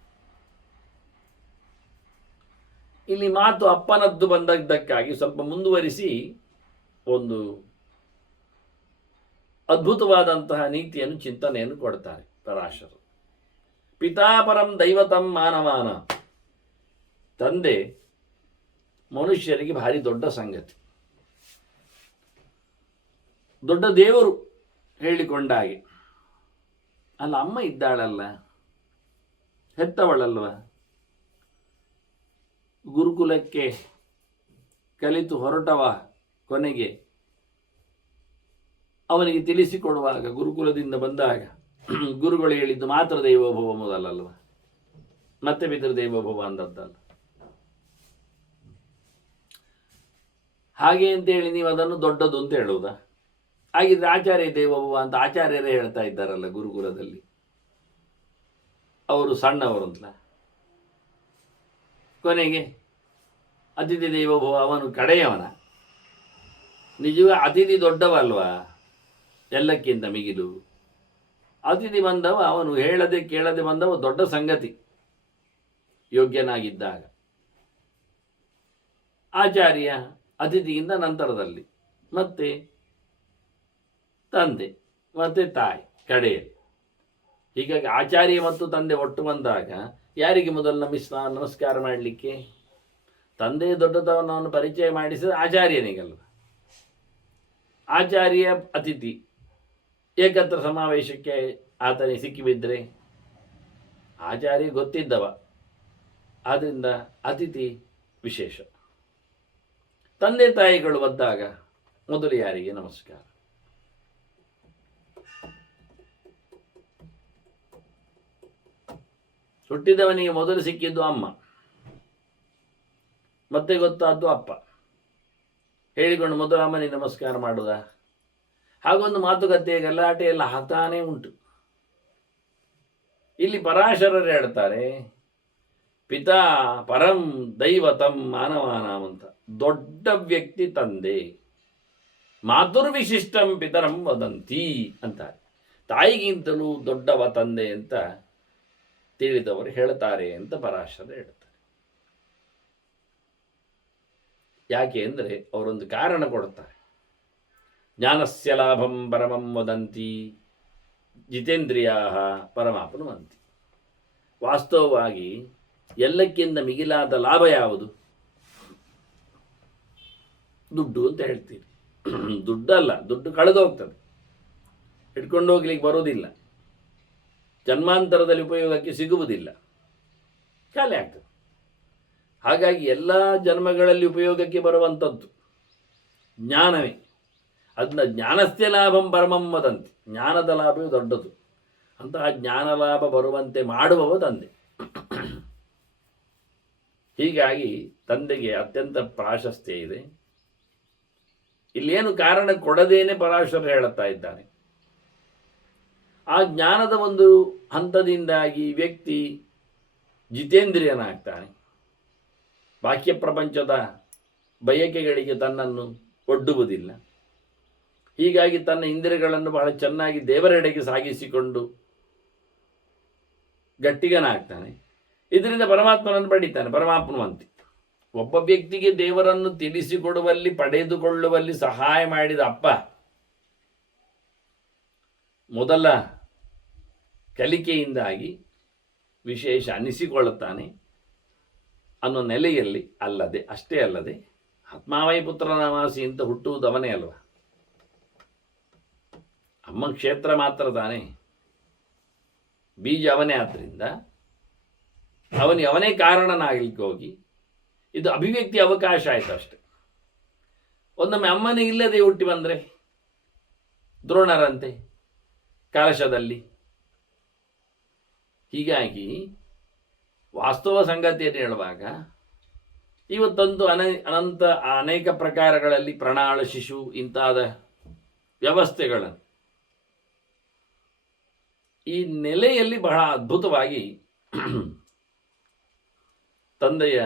ಇಲ್ಲಿ ಮಾತು ಅಪ್ಪನದ್ದು ಬಂದದ್ದಕ್ಕಾಗಿ ಸ್ವಲ್ಪ ಮುಂದುವರಿಸಿ ಒಂದು ಅದ್ಭುತವಾದಂತಹ ನೀತಿಯನ್ನು ಚಿಂತನೆಯನ್ನು ಕೊಡ್ತಾರೆ ಪರಾಶರರು. ಪಿತಾಪರಂ ದೈವತಂ ಮಾನವಾನ. ತಂದೆ ಮನುಷ್ಯರಿಗೆ ಭಾರಿ ದೊಡ್ಡ ಸಂಗತಿ, ದೊಡ್ಡ ದೇವರು ಹೇಳಿಕೊಂಡಾಗೆ. ಅಲ್ಲ, ಅಮ್ಮ ಇದ್ದಾಳಲ್ಲ, ಹೆತ್ತವಳಲ್ವ, ಗುರುಕುಲಕ್ಕೆ ಕಲಿತು ಹೊರಟವ ಕೊನೆಗೆ ಅವನಿಗೆ ತಿಳಿಸಿಕೊಡುವಾಗ, ಗುರುಕುಲದಿಂದ ಬಂದಾಗ ಗುರುಗಳು ಹೇಳಿದ್ದು ಮಾತೃ ದೇವೋಭವ ಮೊದಲಲ್ವ, ಮತ್ತೆ ಪಿತೃದೇವೋಭವ ಅಂದದ್ದಲ್ಲ. ಹಾಗೆ ಅಂತೇಳಿ ನೀವು ಅದನ್ನು ದೊಡ್ಡದು ಅಂತ ಹೇಳುವುದಾ? ಹಾಗಿದ್ರೆ ಆಚಾರ್ಯ ದೇವೋಭವ ಅಂತ ಆಚಾರ್ಯರೇ ಹೇಳ್ತಾ ಇದ್ದಾರಲ್ಲ ಗುರುಕುಲದಲ್ಲಿ, ಅವರು ಸಣ್ಣವರು ಅಂತಲ. ಕೊನೆಗೆ ಅತಿಥಿ ದೇವೋಭವ ಅವನು ಕಡೆಯವನ. ನಿಜವೇ ಅತಿಥಿ ದೊಡ್ಡವಲ್ವಾ ಎಲ್ಲಕ್ಕಿಂತ ಮಿಗಿಲು. ಅತಿಥಿ ಬಂದವ ಅವನು ಹೇಳದೆ ಕೇಳದೆ ಬಂದವ ದೊಡ್ಡ ಸಂಗತಿ ಯೋಗ್ಯನಾಗಿದ್ದಾಗ. ಆಚಾರ್ಯ ಅತಿಥಿಗಿಂತ ನಂತರದಲ್ಲಿ, ಮತ್ತೆ ತಂದೆ, ಮತ್ತೆ ತಾಯಿ ಕಡೆಯಲ್ಲಿ. ಹೀಗಾಗಿ ಆಚಾರ್ಯ ಮತ್ತು ತಂದೆ ಒಟ್ಟು ಬಂದಾಗ ಯಾರಿಗೆ ಮೊದಲು ನಮಸ್ಕಾರ ಮಾಡಲಿಕ್ಕೆ? ತಂದೆ ದೊಡ್ಡತನವನ್ನು ಪರಿಚಯ ಮಾಡಿಸಿದ ಆಚಾರ್ಯನಿಗಲ್ವ. ಆಚಾರ್ಯ ಅತಿಥಿ ಏಕತ್ರ ಸಮಾವೇಶಕ್ಕೆ ಆತನಿಗೆ ಸಿಕ್ಕಿಬಿದ್ದರೆ ಆಚಾರ್ಯ ಗೊತ್ತಿದ್ದವ, ಆದ್ದರಿಂದ ಅತಿಥಿ ವಿಶೇಷ. ತಂದೆ ತಾಯಿಗಳು ಬಂದಾಗ ಮೊದಲು ಯಾರಿಗೆ ನಮಸ್ಕಾರ. ಹುಟ್ಟಿದವನಿಗೆ ಮೊದಲು ಸಿಕ್ಕಿದ್ದು ಅಮ್ಮ, ಮತ್ತೆ ಗೊತ್ತಾದ್ದು ಅಪ್ಪ. ಹೇಳಿಕೊಂಡು ಮೊದಲು ಅಮ್ಮನಿಗೆ ನಮಸ್ಕಾರ ಮಾಡುದ, ಹಾಗೊಂದು ಮಾತುಕತೆ ಗಲಾಟೆ ಎಲ್ಲ ಹತಾನೇ ಉಂಟು. ಇಲ್ಲಿ ಪರಾಶರರು ಹೇಳ್ತಾರೆ, ಪಿತಾ ಪರಂ ದೈವತಂ ಮಾನವಾನಾಂ ಅಂತ. ದೊಡ್ಡ ವ್ಯಕ್ತಿ ತಂದೆ, ಮಾತುರ್ವಿಶಿಷ್ಟಂ ಪಿತರಂ ವದಂತಿ ಅಂತಾರೆ. ತಾಯಿಗಿಂತಲೂ ದೊಡ್ಡವ ತಂದೆ ಅಂತ ತಿಳಿದವರು ಹೇಳ್ತಾರೆ ಅಂತ ಪರಾಶರ ಹೇಳ್ತಾರೆ. ಯಾಕೆ ಅಂದರೆ ಅವರೊಂದು ಕಾರಣ ಕೊಡ್ತಾರೆ. ಜ್ಞಾನಸ್ಯ ಲಾಭಂ ಪರಮಂ ವದಂತಿ ಜಿತೇಂದ್ರಿಯಾ ಪರಮಾಪ್ನುವಂತಿ. ವಾಸ್ತವವಾಗಿ ಎಲ್ಲಕ್ಕಿಂತ ಮಿಗಿಲಾದ ಲಾಭ ಯಾವುದು? ದುಡ್ಡು ಅಂತ ಹೇಳ್ತೀರಿ. ದುಡ್ಡಲ್ಲ, ದುಡ್ಡು ಕಳೆದು ಹೋಗ್ತದೆ, ಇಟ್ಕೊಂಡು ಹೋಗ್ಲಿಕ್ಕೆ ಬರೋದಿಲ್ಲ, ಜನ್ಮಾಂತರದಲ್ಲಿ ಉಪಯೋಗಕ್ಕೆ ಸಿಗುವುದಿಲ್ಲ, ಖಾಲಿ ಆಗ್ತದೆ. ಹಾಗಾಗಿ ಎಲ್ಲ ಜನ್ಮಗಳಲ್ಲಿ ಉಪಯೋಗಕ್ಕೆ ಬರುವಂಥದ್ದು ಜ್ಞಾನವೇ. ಅದನ್ನ ಜ್ಞಾನಸ್ಯ ಲಾಭಂ ಪರಮಂ ವದಂತಿ. ಜ್ಞಾನದ ಲಾಭವೇ ದೊಡ್ಡದು. ಅಂತಹ ಜ್ಞಾನ ಲಾಭ ಬರುವಂತೆ ಮಾಡುವವ ತಂದೆ. ಹೀಗಾಗಿ ತಂದೆಗೆ ಅತ್ಯಂತ ಪ್ರಾಶಸ್ತ್ಯ ಇದೆ. ಇಲ್ಲೇನು ಕಾರಣ ಕೊಡದೇನೆ ಪರಾಶರ ಹೇಳುತ್ತಾ ಇದ್ದಾನೆ. ಆ ಜ್ಞಾನದ ಒಂದು ಹಂತದಿಂದಾಗಿ ವ್ಯಕ್ತಿ ಜಿತೇಂದ್ರಿಯನಾಗ್ತಾನೆ. ಬಾಹ್ಯ ಪ್ರಪಂಚದ ಬಯಕೆಗಳಿಗೆ ತನ್ನನ್ನು ಒಡ್ಡುವುದಿಲ್ಲ. ಹೀಗಾಗಿ ತನ್ನ ಇಂದ್ರಿಯಗಳನ್ನು ಬಹಳ ಚೆನ್ನಾಗಿ ದೇವರೆಡೆಗೆ ಸಾಗಿಸಿಕೊಂಡು ಗಟ್ಟಿಗನಾಗ್ತಾನೆ. ಇದರಿಂದ ಪರಮಾತ್ಮನನ್ನು ಪಡಿತಾನೆ. ಪರಮಾತ್ಮವಂತಿ. ಒಬ್ಬ ವ್ಯಕ್ತಿಗೆ ದೇವರನ್ನು ತಿಳಿಸಿಕೊಡುವಲ್ಲಿ, ಪಡೆದುಕೊಳ್ಳುವಲ್ಲಿ ಸಹಾಯ ಮಾಡಿದ ಅಪ್ಪ ಮೊದಲ ಕಲಿಕೆಯಿಂದಾಗಿ ವಿಶೇಷ ಅನಿಸಿಕೊಳ್ಳುತ್ತಾನೆ ಅನ್ನೋ ನೆಲೆಯಲ್ಲಿ ಅಲ್ಲದೆ, ಅಷ್ಟೇ ಅಲ್ಲದೆ ಆತ್ಮಾವೈ ಪುತ್ರನಾಮಾಸಿ ಅಂತ ಹುಟ್ಟುವುದವನೇ ಅಲ್ವ. ಅಮ್ಮ ಕ್ಷೇತ್ರ ಮಾತ್ರ ತಾನೇ, ಬೀಜ ಅವನೇ. ಆದ್ದರಿಂದ ಅವನೇ ಕಾರಣನಾಗಲಿಕ್ಕೆ ಹೋಗಿ ಇದು ಅಭಿವ್ಯಕ್ತಿ ಅವಕಾಶ ಆಯಿತು ಅಷ್ಟೆ. ಒಂದೊಮ್ಮೆ ಅಮ್ಮನೇ ಇಲ್ಲದೆ ಹುಟ್ಟಿ ಬಂದರೆ ದ್ರೋಣರಂತೆ ಕಲಶದಲ್ಲಿ. ಹೀಗಾಗಿ ವಾಸ್ತವ ಸಂಗತಿಯನ್ನು ಹೇಳುವಾಗ ಇವತ್ತಂತೂ ಅನೇಕ ಪ್ರಕಾರಗಳಲ್ಲಿ ಪ್ರಣಾಳ ಶಿಶು ಇಂತಾದ ವ್ಯವಸ್ಥೆಗಳನ್ನು ಈ ನೆಲೆಯಲ್ಲಿ ಬಹಳ ಅದ್ಭುತವಾಗಿ ತಂದೆಯ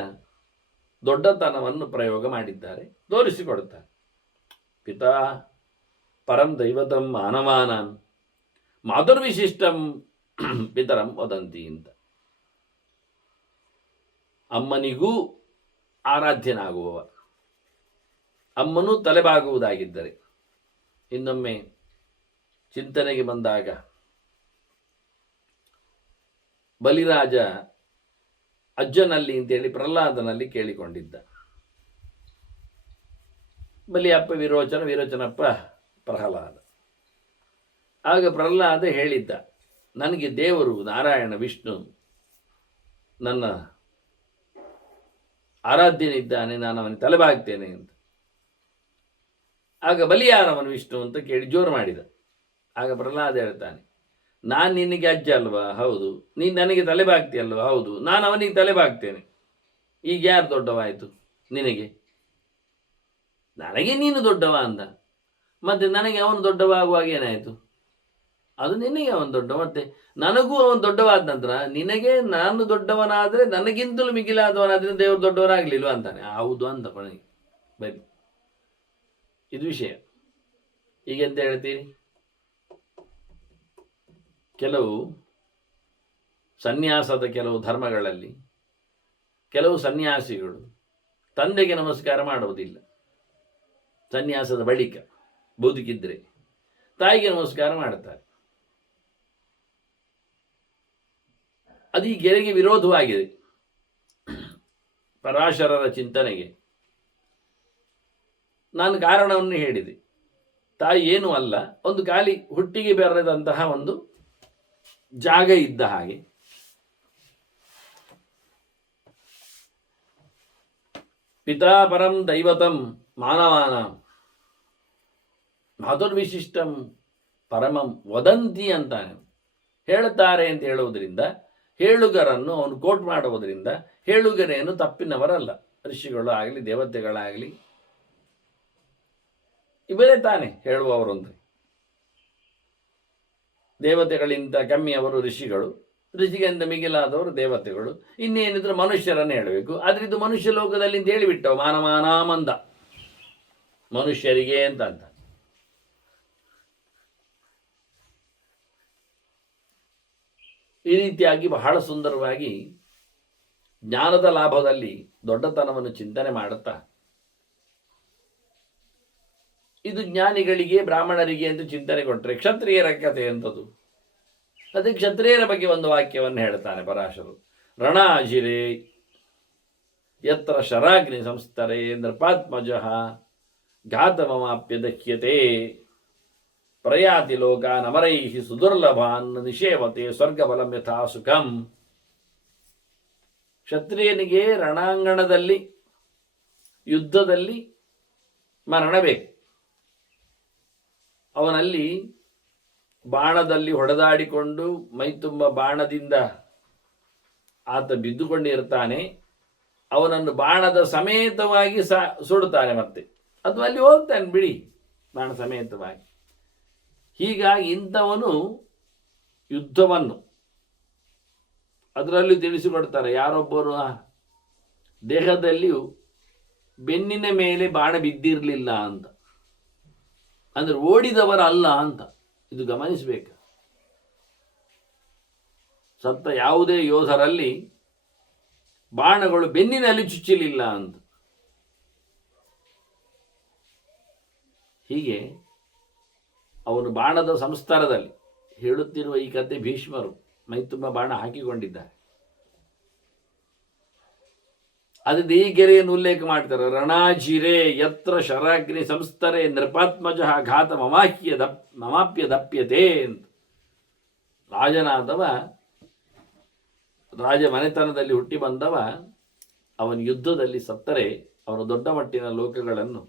ದೊಡ್ಡತನವನ್ನು ಪ್ರಯೋಗ ಮಾಡಿದ್ದಾರೆ, ತೋರಿಸಿಕೊಡುತ್ತಾರೆ. ಪಿತಾ ಪರಂ ದೈವತಂ ಮಾನವಾನಾಂ ಮಾಧುರ್ವಿಶಿಷ್ಟಂ ಪಿತರಂ ವದಂತಿ ಅಂತ. ಅಮ್ಮನಿಗೂ ಆರಾಧ್ಯನಾಗುವವ, ಅಮ್ಮನೂ ತಲೆಬಾಗುವುದಾಗಿದ್ದರೆ. ಇನ್ನೊಮ್ಮೆ ಚಿಂತನೆಗೆ ಬಂದಾಗ ಬಲಿರಾಜ ಅಜ್ಜನಲ್ಲಿ ಅಂತೇಳಿ ಪ್ರಹ್ಲಾದನಲ್ಲಿ ಕೇಳಿಕೊಂಡಿದ್ದ. ಬಲಿಯಪ್ಪ ವಿರೋಚನ, ವಿರೋಚನಪ್ಪ ಪ್ರಹ್ಲಾದ. ಆಗ ಪ್ರಹ್ಲಾದ ಹೇಳಿದ್ದ, ನನಗೆ ದೇವರು ನಾರಾಯಣ ವಿಷ್ಣು ನನ್ನ ಆರಾಧ್ಯನಿದ್ದಾನೆ, ನಾನು ಅವನಿಗೆ ತಲೆಬಾಗ್ತೇನೆ ಅಂತ. ಆಗ ಬಲಿ ಯಾರವನು ವಿಷ್ಣು ಅಂತ ಕೇಳಿ ಜೋರು ಮಾಡಿದ. ಆಗ ಪ್ರಹ್ಲಾದ ಹೇಳ್ತಾನೆ, ನಾನು ನಿನಗೆ ಅಜ್ಜ ಅಲ್ವಾ? ಹೌದು. ನೀನು ನನಗೆ ತಲೆಬಾಗ್ತೀಯಲ್ವಾ? ಹೌದು. ನಾನು ಅವನಿಗೆ ತಲೆಬಾಗ್ತೇನೆ. ಈಗ ಯಾರು ದೊಡ್ಡವಾಯಿತು? ನಿನಗೆ. ನನಗೆ ನೀನು ದೊಡ್ಡವ ಅಂದ. ಮತ್ತೆ ನನಗೆ ಅವನು ದೊಡ್ಡವಾಗುವಾಗ ಏನಾಯಿತು? ಅದು ನಿನಗೆ ಅವನು ದೊಡ್ಡ, ಮತ್ತೆ ನನಗೂ ಅವನು ದೊಡ್ಡವಾದ ನಂತರ ನಿನಗೆ ನಾನು ದೊಡ್ಡವನಾದರೆ ನನಗಿಂತಲೂ ಮಿಗಿಲಾದವನಾದ್ರೆ ದೇವರು ದೊಡ್ಡವನಾಗಲಿಲ್ವ ಅಂತಾನೆ. ಹೌದು ಅಂತ ಕೊನೆಗೆ ಬರೀ ಇದು ವಿಷಯ. ಈಗೆಂತ ಹೇಳ್ತೀರಿ? ಕೆಲವು ಸನ್ಯಾಸದ ಕೆಲವು ಧರ್ಮಗಳಲ್ಲಿ ಕೆಲವು ಸನ್ಯಾಸಿಗಳು ತಂದೆಗೆ ನಮಸ್ಕಾರ ಮಾಡುವುದಿಲ್ಲ. ಸನ್ಯಾಸದ ಬಳಿಕ ಬದುಕಿದ್ರೆ ತಾಯಿಗೆ ನಮಸ್ಕಾರ ಮಾಡ್ತಾರೆ. ಅದು ಈ ಗೆರೆಗೆ ವಿರೋಧವಾಗಿದೆ. ಪರಾಶರರ ಚಿಂತನೆಗೆ. ನಾನು ಕಾರಣವನ್ನು ಹೇಳಿದೆ. ತಾಯಿ ಏನೂ ಅಲ್ಲ, ಒಂದು ಖಾಲಿ ಹುಟ್ಟಿಗೆ ಬೆರೆದಂತಹ ಒಂದು ಜಾಗ ಇದ್ದ ಹಾಗೆ. ಪಿತಾ ಪರಂ ದೈವತಂ ಮಾನವಾನ ಮಾತುರ್ವಿಶಿಷ್ಟಂ ಪರಮಂ ವದಂತಿ ಅಂತಾನೆ. ಹೇಳುತ್ತಾರೆ ಅಂತ ಹೇಳುವುದರಿಂದ, ಹೇಳುಗರನ್ನು ಅವನು ಕೋಟ್ ಮಾಡುವುದರಿಂದ ಹೇಳುಗರೇನು ತಪ್ಪಿನವರಲ್ಲ. ಋಷಿಗಳು ಆಗಲಿ ದೇವತೆಗಳಾಗಲಿ ಇವರೇ ತಾನೆ ಹೇಳುವವರೊಂದು. ದೇವತೆಗಳಿಂದ ಕಮ್ಮಿಯವರು ಋಷಿಗಳು, ಋಷಿಗಿಂತ ಮಿಗಿಲಾದವರು ದೇವತೆಗಳು. ಇನ್ನೇನಿದ್ರು ಮನುಷ್ಯರನ್ನು ಹೇಳಬೇಕು. ಆದರೆ ಇದು ಮನುಷ್ಯ ಲೋಕದಲ್ಲಿ ಅಂತ ಹೇಳಿಬಿಟ್ಟವು, ಮಾನಮಾನಾಮಂದ ಮನುಷ್ಯರಿಗೆ ಅಂತ. ಈ ರೀತಿಯಾಗಿ ಬಹಳ ಸುಂದರವಾಗಿ ಜ್ಞಾನದ ಲಾಭದಲ್ಲಿ ದೊಡ್ಡತನವನ್ನು ಚಿಂತನೆ ಮಾಡುತ್ತಾ, ಇದು ಜ್ಞಾನಿಗಳಿಗೆ ಬ್ರಾಹ್ಮಣರಿಗೆ ಎಂದು ಚಿಂತನೆ ಕೊಟ್ಟರೆ ಕ್ಷತ್ರಿಯರ ಕಥೆ ಎಂಥದ್ದು. ಅದೇ ಕ್ಷತ್ರಿಯರ ಬಗ್ಗೆ ಒಂದು ವಾಕ್ಯವನ್ನು ಹೇಳ್ತಾನೆ ಪರಾಶರು. ರಣಾಜಿರೇ ಯತ್ರ ಶರಾಗ್ನಿ ಸಂಸ್ತರೇ ನೃಪಾತ್ಮಜ ಘಾತಮಮಾಪ್ಯ ದಕ್ಷ್ಯತೆ ಪ್ರಯಾತಿ ಲೋಕಾನ್ ಅಮರೈಃ ಸುದುರ್ಲಭಾನ್ ನಿಷೇವತೆ ಸ್ವರ್ಗಬಲಂ ಯಥಾ ಸುಖಂ. ಕ್ಷತ್ರಿಯನಿಗೆ ರಣಾಂಗಣದಲ್ಲಿ ಯುದ್ಧದಲ್ಲಿ ಮರಣ ಬೇಕು. ಅವನಲ್ಲಿ ಬಾಣದಲ್ಲಿ ಹೊಡೆದಾಡಿಕೊಂಡು ಮೈತುಂಬ ಬಾಣದಿಂದ ಆತ ಬಿದ್ದುಕೊಂಡಿರ್ತಾನೆ. ಅವನನ್ನು ಬಾಣದ ಸಮೇತವಾಗಿ ಸುಡುತ್ತಾನೆ. ಮತ್ತೆ ಅದು ಅಲ್ಲಿ ಹೋಗ್ತಾನೆ ಬಿಡಿ, ಬಾಣ ಸಮೇತವಾಗಿ. ಹೀಗಾಗಿ ಇಂಥವನು ಯುದ್ಧವನ್ನು ಅದರಲ್ಲಿ ತಿಳಿಸಿಕೊಡ್ತಾರೆ. ಯಾರೊಬ್ಬರು ದೇಹದಲ್ಲಿಯೂ ಬೆನ್ನಿನ ಮೇಲೆ ಬಾಣ ಬಿದ್ದಿರಲಿಲ್ಲ ಅಂತ, ಅಂದರೆ ಓಡಿದವರ ಅಲ್ಲ ಅಂತ. ಇದು ಗಮನಿಸಬೇಕು. ಸತ್ತ ಯಾವುದೇ ಯೋಧರಲ್ಲಿ ಬಾಣಗಳು ಬೆನ್ನಿನಲ್ಲಿ ಚುಚ್ಚಲಿಲ್ಲ ಅಂತ. ಹೀಗೆ ಅವನು ಬಾಣದ ಸಂಸ್ಕಾರದಲ್ಲಿ ಹೇಳುತ್ತಿರುವ ಈ ಕತೆ ಭೀಷ್ಮರು ಮೈತುಂಬ ಬಾಣ ಹಾಕಿಕೊಂಡಿದ್ದಾರೆ. ಅದು ಈ ಗೆರೆಯನ್ನು ಉಲ್ಲೇಖ ಮಾಡ್ತಾರೆ. ರಣಾಜಿರೇ ಯತ್ರ ಶರಾಗ್ನಿ ಸಂಸ್ತರೇ ನೃಪಾತ್ಮಜ ಘಾತ ಮಮಾಪ್ಯ ದಪ್ಯತೆ ಅಂತ. ರಾಜನಾದವ, ರಾಜ ಮನೆತನದಲ್ಲಿ ಹುಟ್ಟಿ ಬಂದವ, ಅವನ ಯುದ್ಧದಲ್ಲಿ ಸತ್ತರೆ ಅವನು ದೊಡ್ಡ ಮಟ್ಟಿನ ಲೋಕಗಳನ್ನು,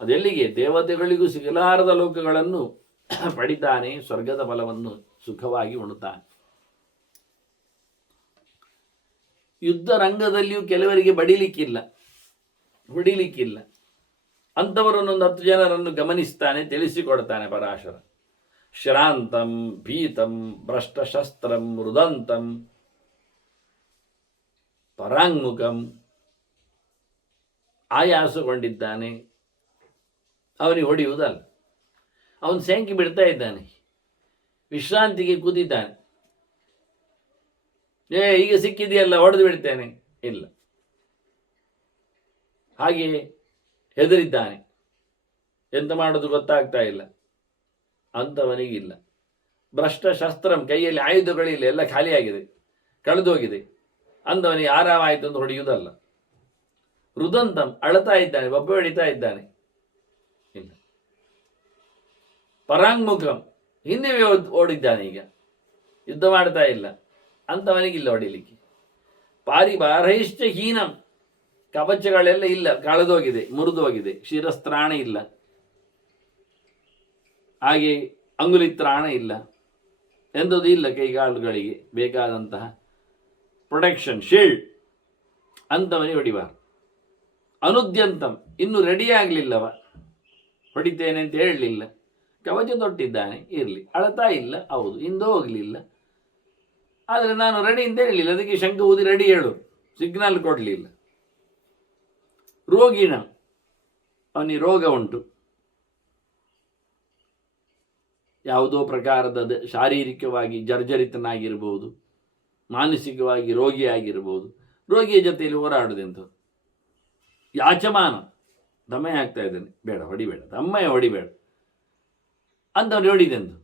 ಅದೆಲ್ಲಿಗೆ ದೇವತೆಗಳಿಗೂ ಸಿಗಲಾರದ ಲೋಕಗಳನ್ನು ಪಡಿತಾನೆ. ಸ್ವರ್ಗದ ಫಲವನ್ನು ಸುಖವಾಗಿ ಉಣುತ್ತಾನೆ. ಯುದ್ಧ ರಂಗದಲ್ಲಿಯೂ ಕೆಲವರಿಗೆ ಹೊಡಿಲಿಕ್ಕಿಲ್ಲ. ಅಂಥವರನ್ನೊಂದು 10 ಜನರನ್ನು ಗಮನಿಸ್ತಾನೆ, ತಿಳಿಸಿಕೊಡ್ತಾನೆ ಪರಾಶರ. ಶ್ರಾಂತಂ ಭೀತಂ ಭ್ರಷ್ಟಶಸ್ತ್ರಂ ರುದಂತಂ ಪರಾಂಗುಕಂ. ಆಯಾಸಗೊಂಡಿದ್ದಾನೆ, ಅವನಿಗೆ ಹೊಡೆಯುವುದಲ್ಲ. ಅವನು ಸೆಂಕಿ ಬಿಡ್ತಾ ಇದ್ದಾನೆ, ವಿಶ್ರಾಂತಿಗೆ ಕೂತಿದ್ದಾನೆ. ಈಗ ಸಿಕ್ಕಿದೆಯಲ್ಲ ಹೊಡೆದು ಬಿಡ್ತೇನೆ, ಇಲ್ಲ. ಹಾಗೆ ಹೆದರಿದ್ದಾನೆ, ಎಂತ ಮಾಡೋದು ಗೊತ್ತಾಗ್ತಾ ಇಲ್ಲ. ಅಂಥವನಿಗಿಲ್ಲ. ಭ್ರಷ್ಟ ಶಸ್ತ್ರಂ, ಕೈಯಲ್ಲಿ ಆಯುಧಗಳಿಲ್ಲ, ಎಲ್ಲ ಖಾಲಿಯಾಗಿದೆ, ಕಳೆದೋಗಿದೆ. ಅಂದವನಿಗೆ ಆರಾಮಾಯಿತು ಅಂತ ಹೊಡೆಯುವುದಲ್ಲ. ರುದಂತಂ, ಅಳ್ತಾ ಇದ್ದಾನೆ, ಬೊಬ್ಬೆ ಹೊಡಿತಾ ಇದ್ದಾನೆ, ಇಲ್ಲ. ಪರಾಂಗುಕಂ, ಹಿಂದೆ ಓಡಿದ್ದಾನೆ, ಈಗ ಯುದ್ಧ ಮಾಡ್ತಾ ಇಲ್ಲ. ಅಂಥವನಿಗಿಲ್ಲ ಹೊಡಿಲಿಕ್ಕೆ. ಪಾರಿಭಾರೈಶ್ಚ ಹೀನಂ, ಕವಚಗಳೆಲ್ಲ ಇಲ್ಲ, ಕಳೆದೋಗಿದೆ, ಮುರಿದೋಗಿದೆ. ಶಿರಸ್ತ್ರಾಣ ಇಲ್ಲ, ಹಾಗೆ ಅಂಗುಲಿತ್ರಾಣ ಇಲ್ಲ, ಎಂಥದ್ದು ಇಲ್ಲ. ಕೈಗಾಲುಗಳಿಗೆ ಬೇಕಾದಂತಹ ಪ್ರೊಟೆಕ್ಷನ್, ಶೀಲ್ಡ್. ಅಂಥವನಿಗೆ ಹೊಡಿಬಾರ್ದು. ಅನುದ್ಯಂತಂ, ಇನ್ನು ರೆಡಿ ಆಗಲಿಲ್ಲವ, ಹೊಡಿತೇನೆ ಅಂತ ಹೇಳಲಿಲ್ಲ. ಕವಚ ತೊಟ್ಟಿದ್ದಾನೆ, ಇರಲಿ. ಅಳತಾ ಇಲ್ಲ, ಹೌದು, ಹಿಂದೆ ಹೋಗಲಿಲ್ಲ, ಆದರೆ ನಾನು ರೆಡಿ ಅಂತ ಹೇಳಲಿಲ್ಲ. ಅದಕ್ಕೆ ಶಂಕ ಊದಿ ರೆಡಿ ಹೇಳು, ಸಿಗ್ನಲ್ ಕೊಡಲಿಲ್ಲ. ರೋಗಿಣ, ಅವನಿಗೆ ರೋಗ ಉಂಟು, ಯಾವುದೋ ಪ್ರಕಾರದ ಶಾರೀರಿಕವಾಗಿ ಜರ್ಜರಿತನಾಗಿರ್ಬೋದು, ಮಾನಸಿಕವಾಗಿ ರೋಗಿಯಾಗಿರ್ಬೋದು. ರೋಗಿಯ ಜೊತೆಯಲ್ಲಿ ಹೋರಾಡುವುದೆಂಥದ್ದು. ಯಾಚಮಾನ, ದಮ್ಮೆ ಆಗ್ತಾ ಇದ್ದಾನೆ, ಬೇಡ ಹೊಡಿಬೇಡ, ದಮ್ಮೆ ಹೊಡಿಬೇಡ ಅಂಥವ್ನು ಹೊಡಿದೆಂದು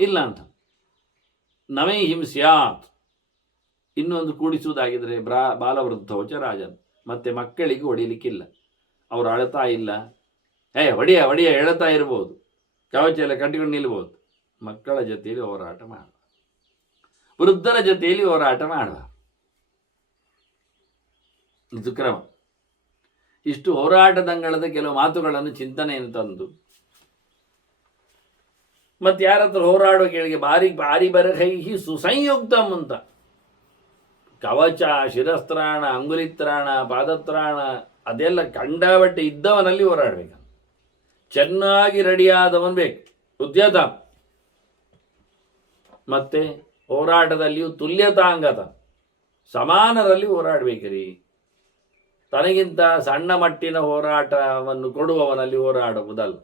ಇಲ್ಲ ಅಂತ. ನಮೈ ಹಿಂಸ್ಯಾತ್, ಇನ್ನೊಂದು ಕೂಡಿಸುವುದಾಗಿದ್ದರೆ ಬಾಲವೃದ್ಧೋಚ ರಾಜನ್, ಮತ್ತು ಮಕ್ಕಳಿಗೆ ಹೊಡಿಲಿಕ್ಕಿಲ್ಲ. ಅವರು ಅಳ್ತಾ ಇಲ್ಲ, ಹೊಡಿಯ ಹೊಡಿಯ ಹೇಳ್ತಾ ಇರ್ಬೋದು, ಕವಚ ಎಲ್ಲ ಕಟ್ಟಿಕೊಂಡು ನಿಲ್ಬೋದು. ಮಕ್ಕಳ ಜೊತೆಯಲ್ಲಿ ಹೋರಾಟ ಮಾಡುವ, ವೃದ್ಧರ ಜೊತೆಯಲ್ಲಿ ಹೋರಾಟ ಮಾಡುವ, ಇದು ಕ್ರಮ. ಇಷ್ಟು ಹೋರಾಟದಂಗಳದ ಕೆಲವು ಮಾತುಗಳನ್ನು ಚಿಂತನೆಯನ್ನು ತಂದು, ಮತ್ತು ಯಾರ ಹತ್ರ ಹೋರಾಡೋ ಕೇಳಿಗೆ ಭಾರಿ ಬರಹೈಹಿ ಸುಸಂಯುಕ್ತಂ ಅಂತ, ಕವಚ, ಶಿರಸ್ತ್ರಾಣ, ಅಂಗುಲಿತ್ರಾಣ, ಪಾದತ್ರಾಣ ಅದೆಲ್ಲ ಕಂಡಾಬಟ್ಟೆ ಇದ್ದವನಲ್ಲಿ ಹೋರಾಡಬೇಕು. ಚೆನ್ನಾಗಿ ರೆಡಿಯಾದವನು ಬೇಕು, ಉದ್ಯತ. ಮತ್ತೆ ಹೋರಾಟದಲ್ಲಿಯೂ ತುಲ್ಯತಾಂಗತ, ಸಮಾನರಲ್ಲಿ ಹೋರಾಡಬೇಕ್ರಿ. ತನಗಿಂತ ಸಣ್ಣ ಮಟ್ಟಿನ ಹೋರಾಟವನ್ನು ಕೊಡುವವನಲ್ಲಿ ಹೋರಾಡುವುದಲ್ಲ.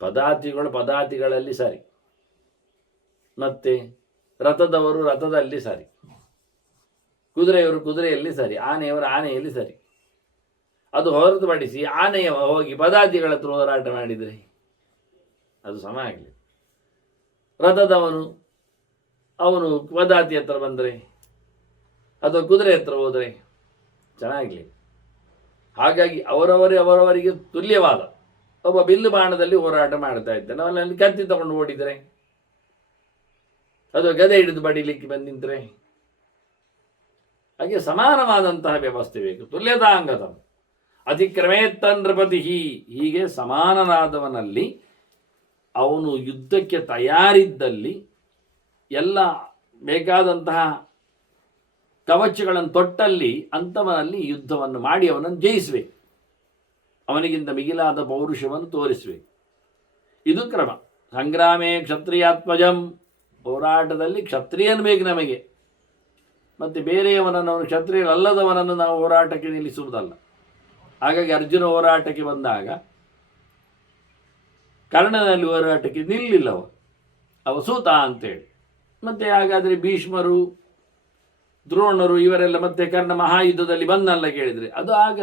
ಪದಾತಿಗಳಲ್ಲಿ ಸರಿ, ಮತ್ತೆ ರಥದವರು ರಥದಲ್ಲಿ ಸರಿ, ಕುದುರೆಯವರು ಕುದುರೆಯಲ್ಲಿ ಸರಿ, ಆನೆಯವರು ಆನೆಯಲ್ಲಿ ಸರಿ. ಅದು ಹೊರತುಪಡಿಸಿ ಆನೆಯ ಹೋಗಿ ಪದಾತಿಗಳ ಹತ್ರ ಹೋರಾಟ ಮಾಡಿದರೆ ಅದು ಸಮ ಆಗಲಿ. ರಥದವನು ಅವನು ಪದಾತಿ ಹತ್ರ ಬಂದರೆ ಅಥವಾ ಕುದುರೆ ಹತ್ರ ಹೋದರೆ ಚೆನ್ನಾಗಲಿ. ಹಾಗಾಗಿ ಅವರವರಿಗೆ ತುಲ್ಯವಾದ ಒಬ್ಬ ಬಿಲ್ಲು ಬಾಣದಲ್ಲಿ ಹೋರಾಟ ಮಾಡ್ತಾ ಇದ್ದಾನೆ, ಅವನಲ್ಲಿ ಕತ್ತಿ ತಗೊಂಡು ಓಡಿದರೆ ಅಥವಾ ಗದೆ ಹಿಡಿದು ಬಡಿಲಿಕ್ಕೆ ಬಂದಿದ್ರೆ, ಹಾಗೆ ಸಮಾನವಾದಂತಹ ವ್ಯವಸ್ಥೆ ಬೇಕು. ತುಲ್ಯತಾಂಗತ ಅತಿಕ್ರಮೇತ್ತನ್ ನೃಪತಿ, ಹೀಗೆ ಸಮಾನನಾದವನಲ್ಲಿ ಅವನು ಯುದ್ಧಕ್ಕೆ ತಯಾರಿದ್ದಲ್ಲಿ ಎಲ್ಲ ಬೇಕಾದಂತಹ ಕವಚಗಳನ್ನು ತೊಟ್ಟಲ್ಲಿ ಅಂಥವನಲ್ಲಿ ಯುದ್ಧವನ್ನು ಮಾಡಿ ಅವನನ್ನು ಜಯಿಸಬೇಕು, ಅವನಿಗಿಂತ ಮಿಗಿಲಾದ ಪೌರುಷವನ್ನು ತೋರಿಸಬೇಕು. ಇದು ಕ್ರಮ. ಸಂಗ್ರಾಮೇ ಕ್ಷತ್ರಿಯಾತ್ಮಜಂ, ಹೋರಾಟದಲ್ಲಿ ಕ್ಷತ್ರಿಯನ್ ಬೇಕು ನಮಗೆ. ಮತ್ತು ಬೇರೆಯವನನ್ನು, ಅವನು ಕ್ಷತ್ರಿಯರಲ್ಲದವನನ್ನು ನಾವು ಹೋರಾಟಕ್ಕೆ ನಿಲ್ಲಿಸುವುದಲ್ಲ. ಹಾಗಾಗಿ ಅರ್ಜುನ ಹೋರಾಟಕ್ಕೆ ಬಂದಾಗ ಕರ್ಣನಲ್ಲಿ ಹೋರಾಟಕ್ಕೆ ನಿಲ್ಲಿಲ್ಲ, ಅವ ಸೂತ ಅಂತೇಳಿ. ಮತ್ತು ಹಾಗಾದರೆ ಭೀಷ್ಮರು, ದ್ರೋಣರು ಇವರೆಲ್ಲ ಮತ್ತೆ ಕರ್ಣ ಮಹಾಯುದ್ಧದಲ್ಲಿ ಬಂದಲ್ಲ ಕೇಳಿದರೆ, ಅದು ಆಗ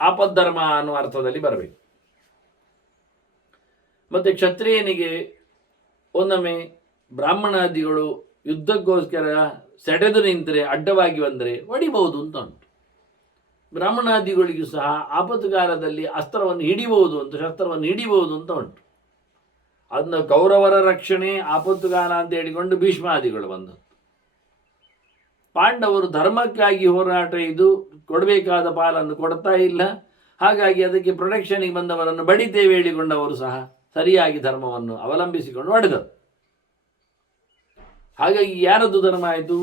ಆಪದ್ಧರ್ಮ ಅನ್ನುವ ಅರ್ಥದಲ್ಲಿ ಬರಬೇಕು. ಮತ್ತು ಕ್ಷತ್ರಿಯನಿಗೆ ಒಮ್ಮೊಮ್ಮೆ ಬ್ರಾಹ್ಮಣಾದಿಗಳು ಯುದ್ಧಕ್ಕೋಸ್ಕರ ಸೆಡೆದು ನಿಂತರೆ, ಅಡ್ಡವಾಗಿ ಬಂದರೆ ಹೊಡಿಬಹುದು ಅಂತ ಉಂಟು. ಬ್ರಾಹ್ಮಣಾದಿಗಳಿಗೂ ಸಹ ಆಪತ್ತುಗಾಲದಲ್ಲಿ ಅಸ್ತ್ರವನ್ನು ಹಿಡಿಬಹುದು ಅಂತ, ಶಸ್ತ್ರವನ್ನು ಹಿಡಿಬಹುದು ಅಂತ ಉಂಟು. ಅದನ್ನ ಕೌರವರ ರಕ್ಷಣೆ ಆಪತ್ತುಗಾಲ ಅಂತ ಹೇಳಿಕೊಂಡು ಭೀಷ್ಮಾದಿಗಳು ಬಂದದ್ದು. ಪಾಂಡವರು ಧರ್ಮಕ್ಕಾಗಿ ಹೋರಾಟ ಇದು ಕೊಡಬೇಕಾದ ಪಾಲನ್ನು ಕೊಡ್ತಾ ಇಲ್ಲ, ಹಾಗಾಗಿ ಅದಕ್ಕೆ ಪ್ರೊಟೆಕ್ಷನ್ಗೆ ಬಂದವರನ್ನು ಬಡಿತೇವೆ ಹೇಳಿಕೊಂಡವರು ಸಹ ಸರಿಯಾಗಿ ಧರ್ಮವನ್ನು ಅವಲಂಬಿಸಿಕೊಂಡು ಹೊಡೆದರು. ಹಾಗಾಗಿ ಯಾರದ್ದು ಧರ್ಮ ಆಯಿತು?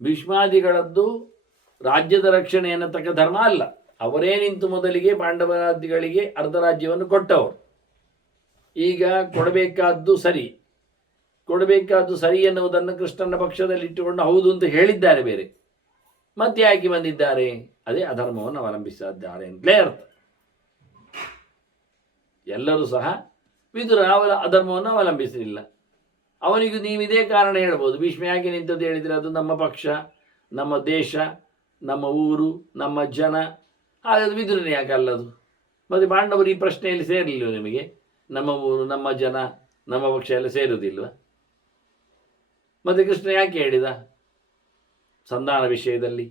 ಭೀಷ್ಮಾದಿಗಳದ್ದು ರಾಜ್ಯದ ರಕ್ಷಣೆ ಎನ್ನತಕ್ಕ ಧರ್ಮ ಅಲ್ಲ. ಅವರೇ ನಿಂತು ಮೊದಲಿಗೆ ಪಾಂಡವರಾದಿಗಳಿಗೆ ಅರ್ಧ ರಾಜ್ಯವನ್ನು ಕೊಟ್ಟವರು. ಈಗ ಕೊಡಬೇಕಾದ್ದು ಸರಿ ಎನ್ನುವುದನ್ನು ಕೃಷ್ಣನ ಪಕ್ಷದಲ್ಲಿ ಇಟ್ಟುಕೊಂಡು ಹೌದು ಅಂತ ಹೇಳಿದ್ದಾರೆ. ಬೇರೆ ಮತ್ತೆ ಯಾಕೆ ಬಂದಿದ್ದಾರೆ? ಅದೇ ಅಧರ್ಮವನ್ನು ಅವಲಂಬಿಸಿದ್ದಾರೆ ಅಂತಲೇ ಅರ್ಥ. ಎಲ್ಲರೂ ಸಹ ವಿದುರ ಅಧರ್ಮವನ್ನು ಅವಲಂಬಿಸಲಿಲ್ಲ. ಅವನಿಗೂ ನೀವಿದೇ ಕಾರಣ ಹೇಳ್ಬೋದು. ಭೀಷ್ಮ ಯಾಕೆ ನಿಂತದ್ದು ಹೇಳಿದರೆ, ಅದು ನಮ್ಮ ಪಕ್ಷ, ನಮ್ಮ ದೇಶ, ನಮ್ಮ ಊರು, ನಮ್ಮ ಜನ. ಹಾಗಾದ್ರೆ ವಿದುರನೇ ಯಾಕೆ ಅಲ್ಲದು? ಮತ್ತು ಪಾಂಡವರು ಈ ಪ್ರಶ್ನೆಯಲ್ಲಿ ಸೇರಲಿಲ್ಲ ನಿಮಗೆ? ನಮ್ಮ ಊರು, ನಮ್ಮ ಜನ, ನಮ್ಮ ಪಕ್ಷ ಎಲ್ಲ ಸೇರುವುದಿಲ್ವ? ಮತ್ತು ಕೃಷ್ಣ ಯಾಕೆ ಹೇಳಿದ? ಸಂಧಾನ ವಿಷಯದಲ್ಲಿ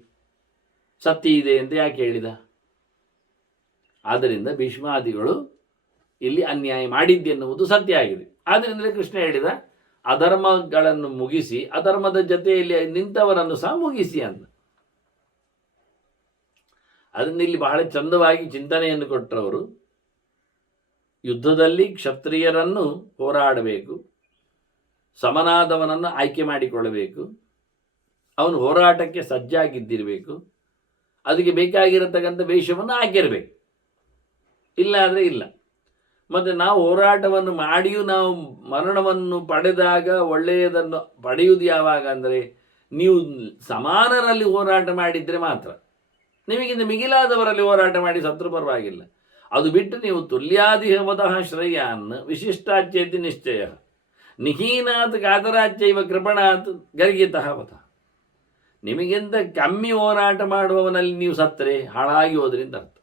ಸತ್ಯ ಇದೆ ಅಂತ ಯಾಕೆ ಹೇಳಿದ? ಆದ್ದರಿಂದ ಭೀಷ್ಮಾದಿಗಳು ಇಲ್ಲಿ ಅನ್ಯಾಯ ಮಾಡಿದ್ದೆನ್ನುವುದು ಸತ್ಯ ಆಗಿದೆ. ಆದ್ದರಿಂದಲೇ ಕೃಷ್ಣ ಹೇಳಿದ, ಅಧರ್ಮಗಳನ್ನು ಮುಗಿಸಿ ಅಧರ್ಮದ ಜೊತೆಯಲ್ಲಿ ನಿಂತವರನ್ನು ಸಹ ಮುಗಿಸಿ ಅಂತ. ಅದನ್ನು ಇಲ್ಲಿ ಬಹಳ ಚಂದವಾಗಿ ಚಿಂತನೆಯನ್ನು ಕೊಟ್ಟರವರು. ಯುದ್ಧದಲ್ಲಿ ಕ್ಷತ್ರಿಯರನ್ನು ಹೋರಾಡಬೇಕು, ಸಮನಾದವನನ್ನು ಆಯ್ಕೆ ಮಾಡಿಕೊಳ್ಳಬೇಕು, ಅವನು ಹೋರಾಟಕ್ಕೆ ಸಜ್ಜಾಗಿದ್ದಿರಬೇಕು, ಅದಕ್ಕೆ ಬೇಕಾಗಿರತಕ್ಕಂಥ ವೇಷವನ್ನು ಹಾಕಿರಬೇಕು, ಇಲ್ಲ ಅಂದರೆ ಇಲ್ಲ. ಮತ್ತು ನಾವು ಹೋರಾಟವನ್ನು ಮಾಡಿಯೂ ನಾವು ಮರಣವನ್ನು ಪಡೆದಾಗ ಒಳ್ಳೆಯದನ್ನು ಪಡೆಯುವುದು ಯಾವಾಗ ಅಂದರೆ, ನೀವು ಸಮಾನರಲ್ಲಿ ಹೋರಾಟ ಮಾಡಿದರೆ ಮಾತ್ರ. ನಿಮಗಿಂತ ಮಿಗಿಲಾದವರಲ್ಲಿ ಹೋರಾಟ ಮಾಡಿ ಸತ್ರು ಪರವಾಗಿಲ್ಲ. ಅದು ಬಿಟ್ಟು ನೀವು ತುಲ್ಯಾದಿಹವತಃ ಶ್ರೇಯಾನ್ ವಿಶಿಷ್ಟಾಚೇತಿ ನಿಶ್ಚಯ ನಿಹೀನಾತ್ ಕಾತರಾಚೈವ ಕೃಪಣಾತ್ ಗರ್ಗಿತಃ ವತ. ನಿಮಗಿಂತ ಕಮ್ಮಿ ಹೋರಾಟ ಮಾಡುವವನಲ್ಲಿ ನೀವು ಸತ್ತರೆ ಹಾಳಾಗಿ ಹೋದ್ರಿಂದ ಅರ್ಥ.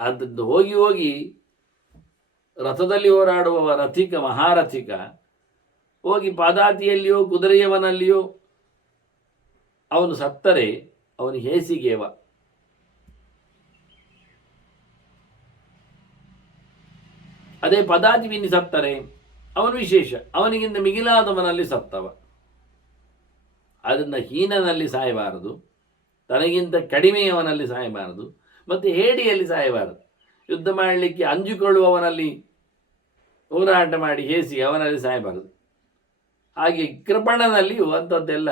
ಆದದ್ದು ಹೋಗಿ ರಥದಲ್ಲಿ ಹೋರಾಡುವವ ರಥಿಕ, ಮಹಾರಥಿಕ ಹೋಗಿ ಪಾದಾತಿಯಲ್ಲಿಯೋ ಕುದುರೆಯವನಲ್ಲಿಯೋ ಅವನು ಸತ್ತರೆ ಅವನು ಹೇಸಿಗೆವ. ಅದೇ ಪದಾತಿವಿನಿ ಸತ್ತರೆ ಅವನು ವಿಶೇಷ, ಅವನಿಗಿಂತ ಮಿಗಿಲಾದವನಲ್ಲಿ ಸತ್ತವ. ಅದರಿಂದ ಹೀನನಲ್ಲಿ ಸಾಯಬಾರದು, ತನಗಿಂತ ಕಡಿಮೆಯವನಲ್ಲಿ ಸಾಯಬಾರದು, ಮತ್ತು ಹೇಡಿಯಲ್ಲಿ ಸಾಯಬಾರದು. ಯುದ್ಧ ಮಾಡಲಿಕ್ಕೆ ಅಂಜಿಕೊಳ್ಳುವವನಲ್ಲಿ ಹೋರಾಟ ಮಾಡಿ ಹೇಸಿ ಅವನಲ್ಲಿ ಸಾಯಬಾರದು. ಹಾಗೆ ಕೃಪಣನಲ್ಲಿಯೂ ಅಂಥದ್ದೆಲ್ಲ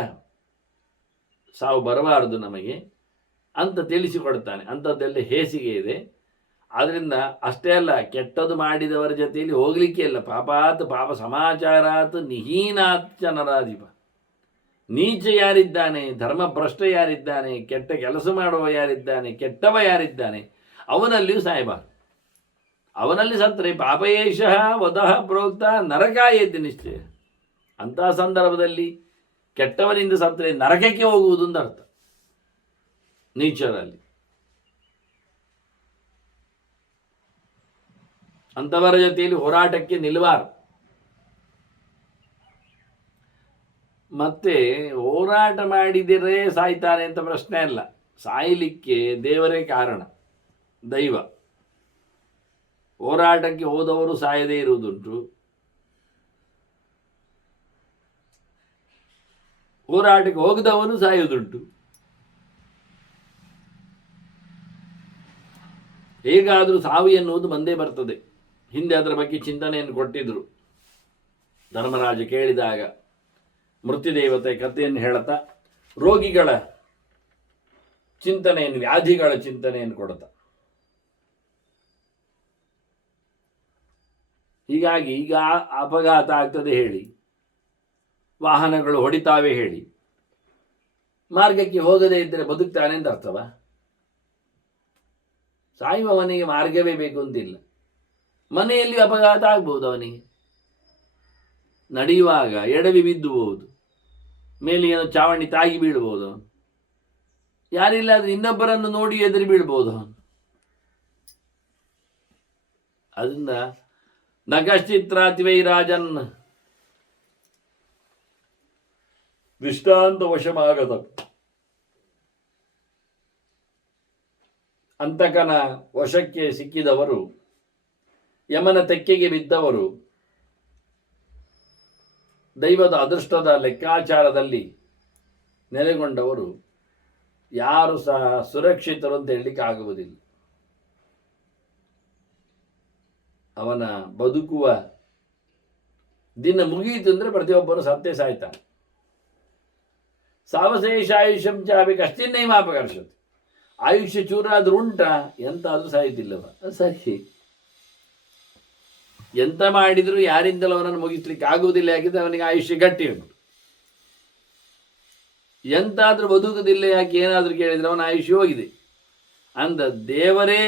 ಸಾವು ಬರಬಾರದು ನಮಗೆ ಅಂತ ತಿಳಿಸಿಕೊಡ್ತಾನೆ. ಅಂಥದ್ದೆಲ್ಲ ಹೇಸಿಗೆ ಇದೆ. ಆದ್ದರಿಂದ ಅಷ್ಟೇ ಅಲ್ಲ, ಕೆಟ್ಟದ್ದು ಮಾಡಿದವರ ಜೊತೆಯಲ್ಲಿ ಹೋಗಲಿಕ್ಕೆ ಇಲ್ಲ. ಪಾಪಾತ್ ಪಾಪ ಸಮಾಚಾರಾತ್ ನಿಹೀನಾತ್ ಜನರಾಧಿಪ. ನೀಚ ಯಾರಿದ್ದಾನೆ, ಧರ್ಮಭ್ರಷ್ಟ ಯಾರಿದ್ದಾನೆ, ಕೆಟ್ಟ ಕೆಲಸ ಮಾಡುವ ಯಾರಿದ್ದಾನೆ, ಕೆಟ್ಟವ ಯಾರಿದ್ದಾನೆ, ಅವನಲ್ಲಿಯೂ ಸಾಯಬಾರದು. ಅವನಲ್ಲಿ ಸತ್ತರೆ ಪಾಪಯೇಷ ವದಃ ಪ್ರೋಕ್ತ ನರಕಾಯೇತಿ ನಿಶ್ಚಯ. ಅಂತಹ ಸಂದರ್ಭದಲ್ಲಿ ಕೆಟ್ಟವನಿಂದ ಸತ್ತರೆ ನರಕಕ್ಕೆ ಹೋಗುವುದು ಅಂತ ಅರ್ಥ. ನೀಚರಲ್ಲಿ ಅಂಥವರ ಜೊತೆಯಲ್ಲಿ ಹೋರಾಟಕ್ಕೆ ನಿಲ್ಲಬಾರದು. ಮತ್ತೆ ಹೋರಾಟ ಮಾಡಿದರೆ ಸಾಯ್ತಾನೆ ಅಂತ ಪ್ರಶ್ನೆ ಅಲ್ಲ. ಸಾಯಲಿಕ್ಕೆ ದೇವರೇ ಕಾರಣ, ದೈವ. ಹೋರಾಟಕ್ಕೆ ಹೋದವರು ಸಾಯದೇ ಇರುವುದುಂಟು, ಹೋರಾಟಕ್ಕೆ ಹೋಗದವನು ಸಾಯುವುದುಂಟು. ಹೇಗಾದರೂ ಸಾವು ಎನ್ನುವುದು ಬಂದೇ ಬರ್ತದೆ. ಹಿಂದೆ ಅದರ ಬಗ್ಗೆ ಚಿಂತನೆಯನ್ನು ಕೊಟ್ಟಿದ್ರು. ಧರ್ಮರಾಜ ಕೇಳಿದಾಗ ಮೃತ್ಯುದೇವತೆ ಕಥೆಯನ್ನು ಹೇಳುತ್ತಾ ರೋಗಿಗಳ ಚಿಂತನೆಯನ್ನು, ವ್ಯಾಧಿಗಳ ಚಿಂತನೆಯನ್ನು ಕೊಡುತ್ತಾ. ಹೀಗಾಗಿ ಈಗ ಅಪಘಾತ ಆಗ್ತದೆ ಹೇಳಿ, ವಾಹನಗಳು ಹೊಡಿತಾವೆ ಹೇಳಿ, ಮಾರ್ಗಕ್ಕೆ ಹೋಗದೇ ಇದ್ದರೆ ಬದುಕ್ತಾನೆ ಅಂತ ಅರ್ಥವ? ಸಾಯುವವನಿಗೆ ಮಾರ್ಗವೇ ಬೇಕು ಅಂತಿಲ್ಲ. ಮನೆಯಲ್ಲಿ ಅಪಘಾತ ಆಗ್ಬೋದು, ಅವನಿಗೆ ನಡೆಯುವಾಗ ಎಡವಿ ಬಿದ್ದುಬಹುದು, ಮೇಲೆ ಏನೋ ಚಾವಣಿ ತಾಗಿ ಬೀಳ್ಬೋದು, ಯಾರಿಲ್ಲಾದ್ರೆ ಇನ್ನೊಬ್ಬರನ್ನು ನೋಡಿ ಎದುರು ಬೀಳ್ಬೋದು. ಅದರಿಂದ ನಗಶ್ಚಿತ್ರಾತಿವೈ ರಾಜನ್ ದೃಷ್ಟಾಂತ ವಶಮಾಗದ. ಅಂತಕನ ವಶಕ್ಕೆ ಸಿಕ್ಕಿದವರು, ಯಮನ ತೆಕ್ಕೆಗೆ ಬಿದ್ದವರು, ದೈವದ ಅದೃಷ್ಟದ ಲೆಕ್ಕಾಚಾರದಲ್ಲಿ ನೆಲೆಗೊಂಡವರು ಯಾರು ಸಹ ಸುರಕ್ಷಿತರು ಅಂತ ಹೇಳಲಿಕ್ಕೆ ಆಗುವುದಿಲ್ಲ. ಅವನ ಬದುಕುವ ದಿನ ಮುಗಿಯಿತು ಅಂದರೆ ಪ್ರತಿಯೊಬ್ಬರು ಸತ್ತೇ ಸಾಯ್ತಾನೆ. ಸಾವಶೇಷಾಯುಷ್ಯಂ ಚಾಪಿ ಕಶ್ಚಿನ್ನೈವಾಪಕರ್ಷತೆ. ಆಯುಷ್ಯ ಚೂರಾದ್ರೂ ಉಂಟಾ, ಎಂತಾದ್ರೂ ಸಾಯುತ್ತಿಲ್ಲವ. ಸರಿ, ಎಂತ ಮಾಡಿದರೂ ಯಾರಿಂದಲೂ ಅವನನ್ನು ಮುಗಿಸ್ಲಿಕ್ಕೆ ಆಗುವುದಿಲ್ಲ. ಯಾಕಿದ್ರೆ ಅವನಿಗೆ ಆಯುಷ್ಯ ಗಟ್ಟಿ ಉಂಟು. ಎಂತಾದ್ರೂ ಬದುಕುವುದಿಲ್ಲ, ಯಾಕೆ ಏನಾದರೂ ಕೇಳಿದರೆ ಅವನ ಆಯುಷ್ಯ ಹೋಗಿದೆ. ಅಂದ ದೇವರೇ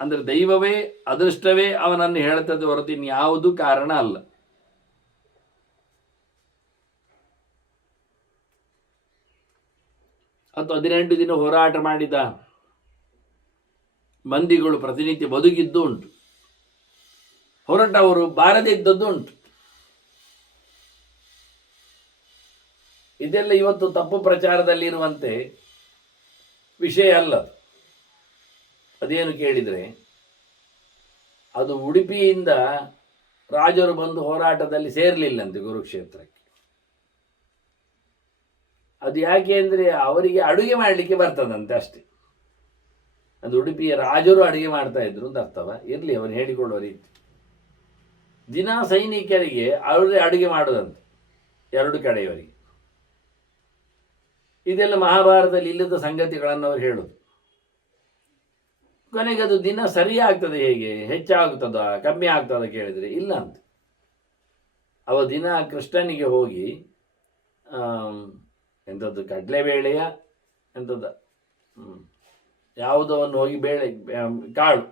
ಅಂದರೆ ದೈವವೇ, ಅದೃಷ್ಟವೇ ಅವನನ್ನು ಹೇಳ್ತದೆ ಹೊರತು ಇನ್ಯಾವುದೂ ಕಾರಣ ಅಲ್ಲ. ಅಥವಾ 18 ದಿನ ಹೋರಾಟ ಮಾಡಿದ ಮಂದಿಗಳು ಪ್ರತಿನಿತ್ಯ ಬದುಕಿದ್ದು ಉಂಟು, ಹೊರಟವರು ಬಾರದೇ ಇದ್ದದ್ದು ಉಂಟು. ಇದೆಲ್ಲ ಇವತ್ತು ತಪ್ಪು ಪ್ರಚಾರದಲ್ಲಿರುವಂತೆ ವಿಷಯ ಅಲ್ಲ. ಅದೇನು ಕೇಳಿದರೆ, ಅದು ಉಡುಪಿಯಿಂದ ರಾಜರು ಬಂದು ಹೋರಾಟದಲ್ಲಿ ಸೇರಲಿಲ್ಲಂತೆ ಕುರುಕ್ಷೇತ್ರಕ್ಕೆ. ಅದು ಯಾಕೆ ಅಂದರೆ ಅವರಿಗೆ ಅಡುಗೆ ಮಾಡಲಿಕ್ಕೆ ಬರ್ತದಂತೆ ಅಷ್ಟೇ. ಅದು ಉಡುಪಿಯ ರಾಜರು ಅಡುಗೆ ಮಾಡ್ತಾ ಇದ್ರು ಅಂತ ಅರ್ಥವ? ಇರಲಿ, ಅವನು ಹೇಳಿಕೊಡುವ ರೀತಿ. ದಿನ ಸೈನಿಕರಿಗೆ ಅವರೇ ಅಡುಗೆ ಮಾಡೋದಂತೆ, 2 ಕಡೆಯವರಿಗೆ. ಇದೆಲ್ಲ ಮಹಾಭಾರತದಲ್ಲಿ ಇಲ್ಲದ ಸಂಗತಿಗಳನ್ನು ಅವರು ಹೇಳೋದು. ಕೊನೆಗೆ ಅದು ದಿನ ಸರಿ ಆಗ್ತದೆ, ಹೇಗೆ ಹೆಚ್ಚಾಗ್ತದ ಕಮ್ಮಿ ಆಗ್ತದ ಕೇಳಿದರೆ ಇಲ್ಲ ಅಂತ. ಅವ ದಿನ ಕೃಷ್ಣನಿಗೆ ಹೋಗಿ ಎಂಥದ್ದು ಕಡಲೆಬೇಳೆಯ ಎಂಥದ್ದು ಯಾವುದವನ್ನು ಹೋಗಿ ಬೇಳೆ ಕಾಳು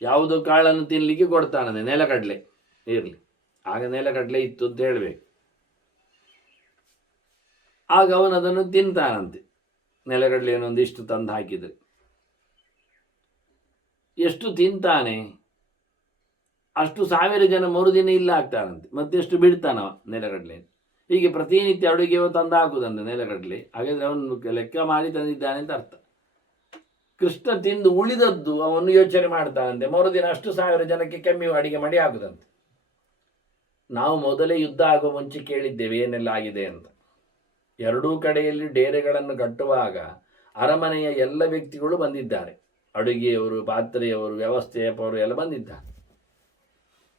ಯಾವುದೋ ಕಾಳನ್ನು ತಿನ್ನಲಿಕ್ಕೆ ಕೊಡ್ತಾನಂತೆ. ನೆಲಕಡಲೆ ಇರಲಿ, ಆಗ ನೆಲಕಡಲೆ ಇತ್ತು ಅಂತ ಹೇಳಬೇಕು. ಆಗ ಅವನು ಅದನ್ನು ತಿಂತಾನಂತೆ. ನೆಲಗಡಲೆಯನ್ನು ಒಂದಿಷ್ಟು ತಂದು ಹಾಕಿದರೆ ಎಷ್ಟು ತಿಂತಾನೆ ಅಷ್ಟು 1000 ಜನ 3 ದಿನ ಇಲ್ಲ ಆಗ್ತಾನಂತೆ. ಮತ್ತೆಷ್ಟು ಬಿಡ್ತಾನವ ನೆಲಗಡಲೆ. ಹೀಗೆ ಪ್ರತಿನಿತ್ಯ ಅಡುಗೆಯೋ ತಂದು ಹಾಕುವುದಂತೆ ನೆಲಗಡಲೆ. ಹಾಗಾದರೆ ಅವನು ಲೆಕ್ಕ ಮಾಡಿ ತಂದಿದ್ದಾನೆ ಅಂತ ಅರ್ಥ. ಕೃಷ್ಣ ತಿಂದು ಉಳಿದದ್ದು ಅವನು ಯೋಚನೆ ಮಾಡ್ತಾನಂತೆ, ಮರುದಿನ ಅಷ್ಟು 1000 ಜನಕ್ಕೆ ಕಮ್ಮಿ ಅಡಿಗೆ ಮಾಡಿ ಹಾಕುದಂತೆ. ನಾವು ಮೊದಲೇ ಯುದ್ಧ ಆಗುವ ಮುಂಚೆ ಕೇಳಿದ್ದೇವೆ ಏನೆಲ್ಲ ಆಗಿದೆ ಅಂತ. ಎರಡೂ ಕಡೆಯಲ್ಲಿ ಡೇರೆಗಳನ್ನು ಕಟ್ಟುವಾಗ ಅರಮನೆಯ ಎಲ್ಲ ವ್ಯಕ್ತಿಗಳು ಬಂದಿದ್ದಾರೆ, ಅಡುಗೆಯವರು, ಪಾತ್ರೆಯವರು, ವ್ಯವಸ್ಥೆಯವರು ಎಲ್ಲ ಬಂದಿದ್ದಾರೆ.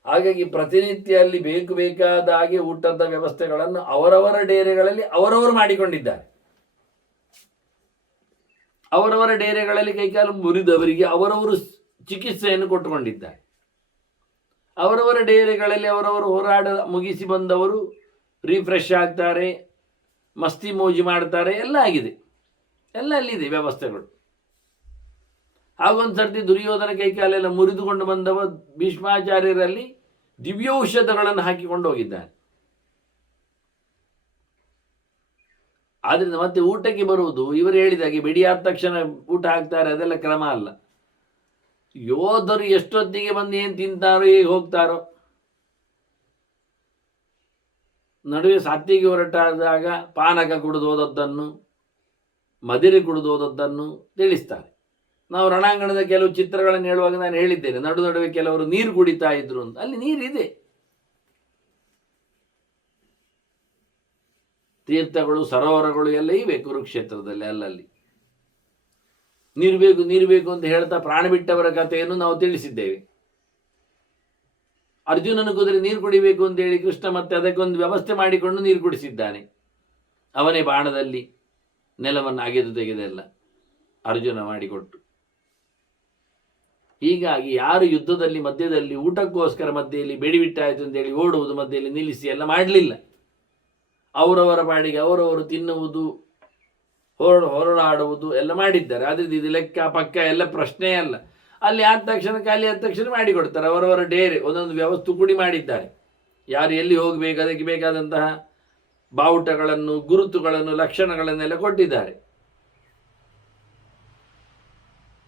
ಹಾಗಾಗಿ ಪ್ರತಿನಿತ್ಯ ಅಲ್ಲಿ ಬೇಕಾದ ಹಾಗೆ ಊಟದ ವ್ಯವಸ್ಥೆಗಳನ್ನು ಅವರವರ ಡೇರೆಗಳಲ್ಲಿ ಅವರವರು ಮಾಡಿಕೊಂಡಿದ್ದಾರೆ. ಅವರವರ ಡೇರೆಗಳಲ್ಲಿ ಕೈಕಾಲು ಮುರಿದವರಿಗೆ ಅವರವರು ಚಿಕಿತ್ಸೆಯನ್ನು ಕೊಟ್ಟುಕೊಂಡಿದ್ದಾರೆ. ಅವರವರ ಡೇರೆಗಳಲ್ಲಿ ಅವರವರು ಹೋರಾಟ ಮುಗಿಸಿ ಬಂದವರು ರಿಫ್ರೆಶ್ ಆಗ್ತಾರೆ, ಮಸ್ತಿ ಮೋಜಿ ಮಾಡ್ತಾರೆ, ಎಲ್ಲ ಆಗಿದೆ, ಎಲ್ಲ ಅಲ್ಲಿದೆ ವ್ಯವಸ್ಥೆಗಳು. ಹಾಗೊಂದು ಸರ್ತಿ ದುರ್ಯೋಧನ ಕೈಕಾಲೆಲ್ಲ ಮುರಿದುಕೊಂಡು ಬಂದವ ಭೀಷ್ಮಾಚಾರ್ಯರಲ್ಲಿ ದಿವ್ಯೌಷಧಗಳನ್ನು ಹಾಕಿಕೊಂಡು ಹೋಗಿದ್ದಾನೆ. ಆದ್ರಿಂದ ಮತ್ತೆ ಊಟಕ್ಕೆ ಬರುವುದು ಇವರು ಹೇಳಿದಾಗೆ ಬಿಡಿಯಾದ ತಕ್ಷಣ ಊಟ ಹಾಕ್ತಾರೆ, ಅದೆಲ್ಲ ಕ್ರಮ ಅಲ್ಲ. ಯೋಧರು ಎಷ್ಟೊತ್ತಿಗೆ ಬಂದು ಏನು ತಿಂತಾರೋ ಹೇಗೆ ಹೋಗ್ತಾರೋ. ನಡುವೆ ಸಾತ್ವಿಗೆ ಹೊರಟಾದಾಗ ಪಾನಕ ಕುಡಿದು ಹೋದದ್ದನ್ನು, ಮದಿರೆ ಕುಡಿದು ಹೋದದ್ದನ್ನು ತಿಳಿಸ್ತಾರೆ. ನಾವು ರಣಾಂಗಣದ ಕೆಲವು ಚಿತ್ರಗಳನ್ನು ಹೇಳುವಾಗ ನಾನು ಹೇಳಿದ್ದೇನೆ, ನಡುವೆ ಕೆಲವರು ನೀರು ಕುಡಿತಾ ಇದ್ರು ಅಂತ. ಅಲ್ಲಿ ನೀರಿದೆ, ತೀರ್ಥಗಳು, ಸರೋವರಗಳು ಎಲ್ಲ ಇವೆ ಕುರುಕ್ಷೇತ್ರದಲ್ಲಿ. ಅಲ್ಲಲ್ಲಿ ನೀರು ಬೇಕು ಅಂತ ಹೇಳ್ತಾ ಪ್ರಾಣ ಬಿಟ್ಟವರ ಕಥೆಯನ್ನು ನಾವು ತಿಳಿಸಿದ್ದೇವೆ. ಅರ್ಜುನನ ಕುದುರೆ ನೀರು ಕುಡಿಬೇಕು ಅಂತ ಹೇಳಿ ಕೃಷ್ಣ ಮತ್ತೆ ಅದಕ್ಕೊಂದು ವ್ಯವಸ್ಥೆ ಮಾಡಿಕೊಂಡು ನೀರು ಕುಡಿಸಿದ್ದಾನೆ. ಅವನೇ ಬಾಣದಲ್ಲಿ ನೆಲವನ್ನು ಅಗೆದು ತೆಗೆದೆಲ್ಲ ಅರ್ಜುನ ಮಾಡಿಕೊಟ್ಟು. ಹೀಗಾಗಿ ಯಾರು ಯುದ್ಧದಲ್ಲಿ ಮಧ್ಯದಲ್ಲಿ ಊಟಕ್ಕೋಸ್ಕರ ಮಧ್ಯೆಯಲ್ಲಿ ಬೇಡಿಬಿಟ್ಟಾಯಿತು ಅಂತೇಳಿ ಓಡುವುದು, ಮಧ್ಯೆಯಲ್ಲಿ ನಿಲ್ಲಿಸಿ ಎಲ್ಲ ಮಾಡಲಿಲ್ಲ. ಅವರವರ ಪಾಡಿಗೆ ಅವರವರು ತಿನ್ನುವುದು, ಹೊರಡಾಡುವುದು ಎಲ್ಲ ಮಾಡಿದ್ದಾರೆ. ಆದ್ರಿಂದ ಇದು ಲೆಕ್ಕ ಪಕ್ಕ ಎಲ್ಲ ಪ್ರಶ್ನೆ ಅಲ್ಲ. ಅಲ್ಲಿ ಆದ ತಕ್ಷಣ ಖಾಲಿ ಆದ ತಕ್ಷಣ ಮಾಡಿಕೊಡ್ತಾರೆ. ಅವರವರ ಡೇರೆ ಒಂದೊಂದು ವ್ಯವಸ್ಥೆ ಕೂಡಿ ಮಾಡಿದ್ದಾರೆ. ಯಾರು ಎಲ್ಲಿ ಹೋಗಬೇಕು ಅದಕ್ಕೆ ಬೇಕಾದಂತಹ ಬಾವುಟಗಳನ್ನು, ಗುರುತುಗಳನ್ನು, ಲಕ್ಷಣಗಳನ್ನೆಲ್ಲ ಕೊಟ್ಟಿದ್ದಾರೆ.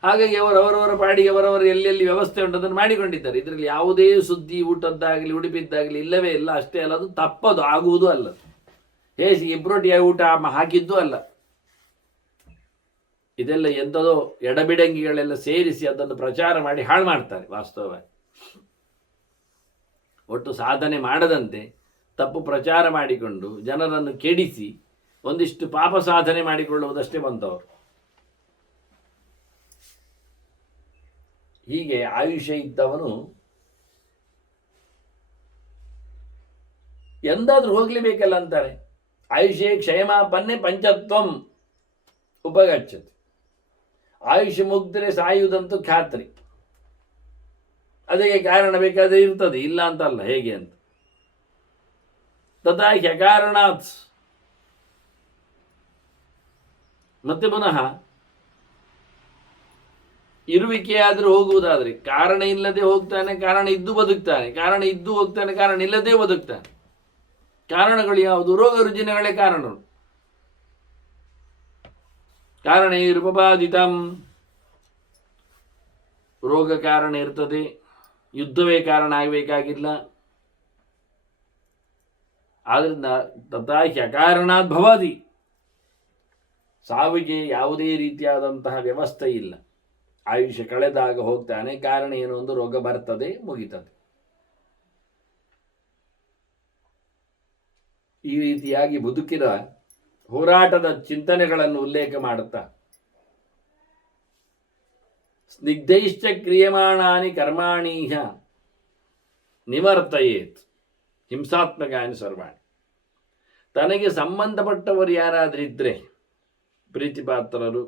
ಹಾಗಾಗಿ ಅವರವರ ಪಾಡಿಗೆ ಅವರವರು ಎಲ್ಲೆಲ್ಲಿ ವ್ಯವಸ್ಥೆ ಉಂಟು ಅದನ್ನು ಮಾಡಿಕೊಂಡಿದ್ದಾರೆ. ಇದರಲ್ಲಿ ಯಾವುದೇ ಸುದ್ದಿ ಊಟದ್ದಾಗಲಿ ಉಡುಪಿದ್ದಾಗಲಿ ಇಲ್ಲವೇ ಇಲ್ಲ. ಅಷ್ಟೇ ಅಲ್ಲ, ಅದು ತಪ್ಪದು, ಆಗುವುದೂ ಅಲ್ಲ. ಹೇಸಿ ಇಬ್ರೊಟ್ಟಿಯಾಗಿ ಊಟ ಹಾಕಿದ್ದು ಅಲ್ಲ. ಇದೆಲ್ಲ ಎಂಥದೋ ಎಡಬಿಡಂಗಿಗಳೆಲ್ಲ ಸೇರಿಸಿ ಅದನ್ನು ಪ್ರಚಾರ ಮಾಡಿ ಹಾಳು ಮಾಡ್ತಾರೆ. ವಾಸ್ತವವಾಗಿ ಒಟ್ಟು ಸಾಧನೆ ಮಾಡದಂತೆ ತಪ್ಪು ಪ್ರಚಾರ ಮಾಡಿಕೊಂಡು ಜನರನ್ನು ಕೆಡಿಸಿ ಒಂದಿಷ್ಟು ಪಾಪ ಸಾಧನೆ ಮಾಡಿಕೊಳ್ಳುವುದಷ್ಟೇ ಬಂದವರು. ಹೀಗೆ ಆಯುಷ್ಯ ಇದ್ದವನು ಎಂದಾದ್ರೂ ಹೋಗ್ಲೇಬೇಕಲ್ಲ ಅಂತಾರೆ. ಆಯುಷ್ಯ ಕ್ಷಯಮಾಪನ್ನೆ ಪಂಚತ್ವಂ ಉಪಗಚ್ಚತಿ. ಆಯುಷ್ಯ ಮುಗ್ದರೆ ಸಾಯುವುದಂತೂ ಖಾತ್ರಿ. ಅದಕ್ಕೆ ಕಾರಣ ಬೇಕಾದ್ರೆ ಇರ್ತದೆ, ಇಲ್ಲ ಅಂತಲ್ಲ. ಹೇಗೆ ಅಂತ ತಥಾ ಹ್ಯಕಾರಣಾತ್. ಮತ್ತೆ ಪುನಃ ಇರುವಿಕೆಯಾದರೂ ಹೋಗುವುದಾದ್ರೆ ಕಾರಣ ಇಲ್ಲದೆ ಹೋಗ್ತಾನೆ, ಕಾರಣ ಇದ್ದು ಬದುಕ್ತಾನೆ, ಕಾರಣ ಇದ್ದು ಹೋಗ್ತಾನೆ, ಕಾರಣ ಇಲ್ಲದೆ ಬದುಕ್ತಾನೆ. ಕಾರಣಗಳು ಯಾವುದು? ರೋಗ ರುಜಿನಗಳೇ ಕಾರಣಗಳು. ಕಾರಣ ರೂಪಬಾಧಿತಂ, ರೋಗ ಕಾರಣ ಇರ್ತದೆ, ಯುದ್ಧವೇ ಕಾರಣ ಆಗಬೇಕಾಗಿಲ್ಲ. ಆದ್ರಿಂದ ತಥಾ ಹ್ಯಕಾರಣಾತ್ ಭವತಿ, ಸಾವಿಗೆ ಯಾವುದೇ ರೀತಿಯಾದಂತಹ ವ್ಯವಸ್ಥೆ ಇಲ್ಲ. ಆಯುಷ್ಯ ಕಳೆದಾಗ ಹೋಗ್ತಾನೆ, ಕಾರಣ ಏನು? ಒಂದು ರೋಗ ಬರ್ತದೆ, ಮುಗಿತದೆ. ಈ ರೀತಿಯಾಗಿ ಬದುಕಿದ ಹೋರಾಟದ ಚಿಂತನೆಗಳನ್ನು ಉಲ್ಲೇಖ ಮಾಡುತ್ತಾ ಸ್ನಿಗ್ಧೈಶ್ಚ ಕ್ರಿಯಮಾಣಾನಿ ಕರ್ಮಾಣೀಹ ನಿವರ್ತಯೇತ್ ಹಿಂಸಾತ್ಮಕಾನಿ ಸರ್ವಾಣಿ. ತನಗೆ ಸಂಬಂಧಪಟ್ಟವರು ಯಾರಾದ್ರಿದ್ರೆ, ಪ್ರೀತಿಪಾತ್ರರು,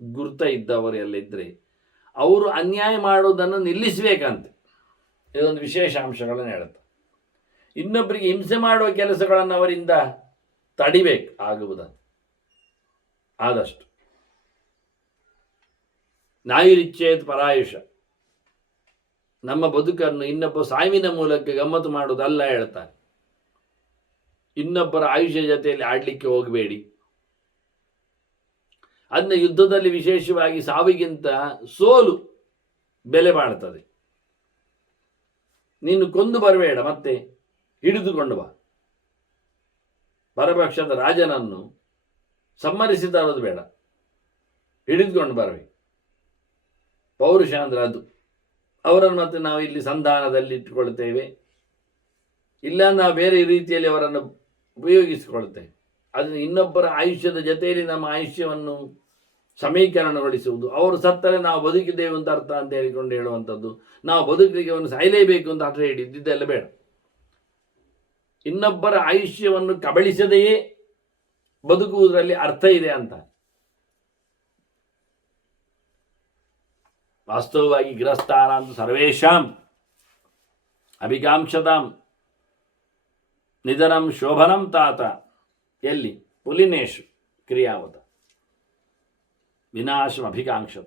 ಗುರುತ ಇದ್ದವರು ಎಲ್ಲ ಇದ್ರೆ, ಅವರು ಅನ್ಯಾಯ ಮಾಡುವುದನ್ನು ನಿಲ್ಲಿಸಬೇಕಂತೆ. ಇದೊಂದು ವಿಶೇಷ ಅಂಶಗಳನ್ನು ಹೇಳುತ್ತೆ. ಇನ್ನೊಬ್ಬರಿಗೆ ಹಿಂಸೆ ಮಾಡುವ ಕೆಲಸಗಳನ್ನು ಅವರಿಂದ ತಡಿಬೇಕು ಆಗುವುದನ್ನು ಆದಷ್ಟು. ನಾಯುರಿಚ್ಛೇದ್ ಪರಾಯುಷ. ನಮ್ಮ ಬದುಕನ್ನು ಇನ್ನೊಬ್ಬ ಸಾವಿನ ಮೂಲಕ ಗಮ್ಮತ್ತು ಮಾಡುವುದಲ್ಲ ಹೇಳ್ತಾರೆ. ಇನ್ನೊಬ್ಬರ ಆಯುಷ್ಯ ಜೊತೆಯಲ್ಲಿ ಆಡಲಿಕ್ಕೆ ಹೋಗಬೇಡಿ. ಅದನ್ನ ಯುದ್ಧದಲ್ಲಿ ವಿಶೇಷವಾಗಿ ಸಾವಿಗಿಂತ ಸೋಲು ಬೆಲೆ ಬಾಳ್ತದೆ. ನೀನು ಕೊಂದು ಬರಬೇಡ, ಮತ್ತೆ ಹಿಡಿದುಕೊಂಡು ಬಾ. ಪರಪಕ್ಷದ ರಾಜನನ್ನು ಸಮ್ಮರಿಸಿ ತರೋದು ಬೇಡ, ಹಿಡಿದುಕೊಂಡು ಬರಬೇಕು. ಪೌರುಷ ಅಂದರೆ ಅದು. ಅವರನ್ನು ಮತ್ತೆ ನಾವು ಇಲ್ಲಿ ಸಂಧಾನದಲ್ಲಿ ಇಟ್ಟುಕೊಳ್ತೇವೆ, ಇಲ್ಲ ನಾವು ಬೇರೆ ರೀತಿಯಲ್ಲಿ ಅವರನ್ನು ಉಪಯೋಗಿಸಿಕೊಳ್ತೇವೆ. ಅದನ್ನು ಇನ್ನೊಬ್ಬರ ಆಯುಷ್ಯದ ಜೊತೆಯಲ್ಲಿ ನಮ್ಮ ಆಯುಷ್ಯವನ್ನು ಸಮೀಕರಣಗೊಳಿಸುವುದು. ಅವರು ಸತ್ತರೆ ನಾವು ಬದುಕಿದ್ದೇವೆ ಅಂತ ಅರ್ಥ ಅಂತ ಹೇಳಿಕೊಂಡು ಹೇಳುವಂಥದ್ದು, ನಾವು ಬದುಕಲಿಕ್ಕೆ ಅವನು ಸಾಯಲೇಬೇಕು ಅಂತ ಹಠ ಹಿಡಿದಿದ್ದೆಲ್ಲ ಬೇಡ. ಇನ್ನೊಬ್ಬರ ಆಯುಷ್ಯವನ್ನು ಕಬಳಿಸದೆಯೇ ಬದುಕುವುದರಲ್ಲಿ ಅರ್ಥ ಇದೆ ಅಂತ. ವಾಸ್ತವವಾಗಿ ಗೃಹಸ್ಥಾನಾಂತ ಸರ್ವೇಷಾಂ ಅಭಿಕಾಂಕ್ಷತಾಂ ನಿಧನಂ ಶೋಭನಂ ತಾತ. ಎಲ್ಲಿ? ಪುಲಿನೇಶು ಕ್ರಿಯಾವತ ವಿನಾಶಂ ಅಭಿಕಾಂಕ್ಷತ.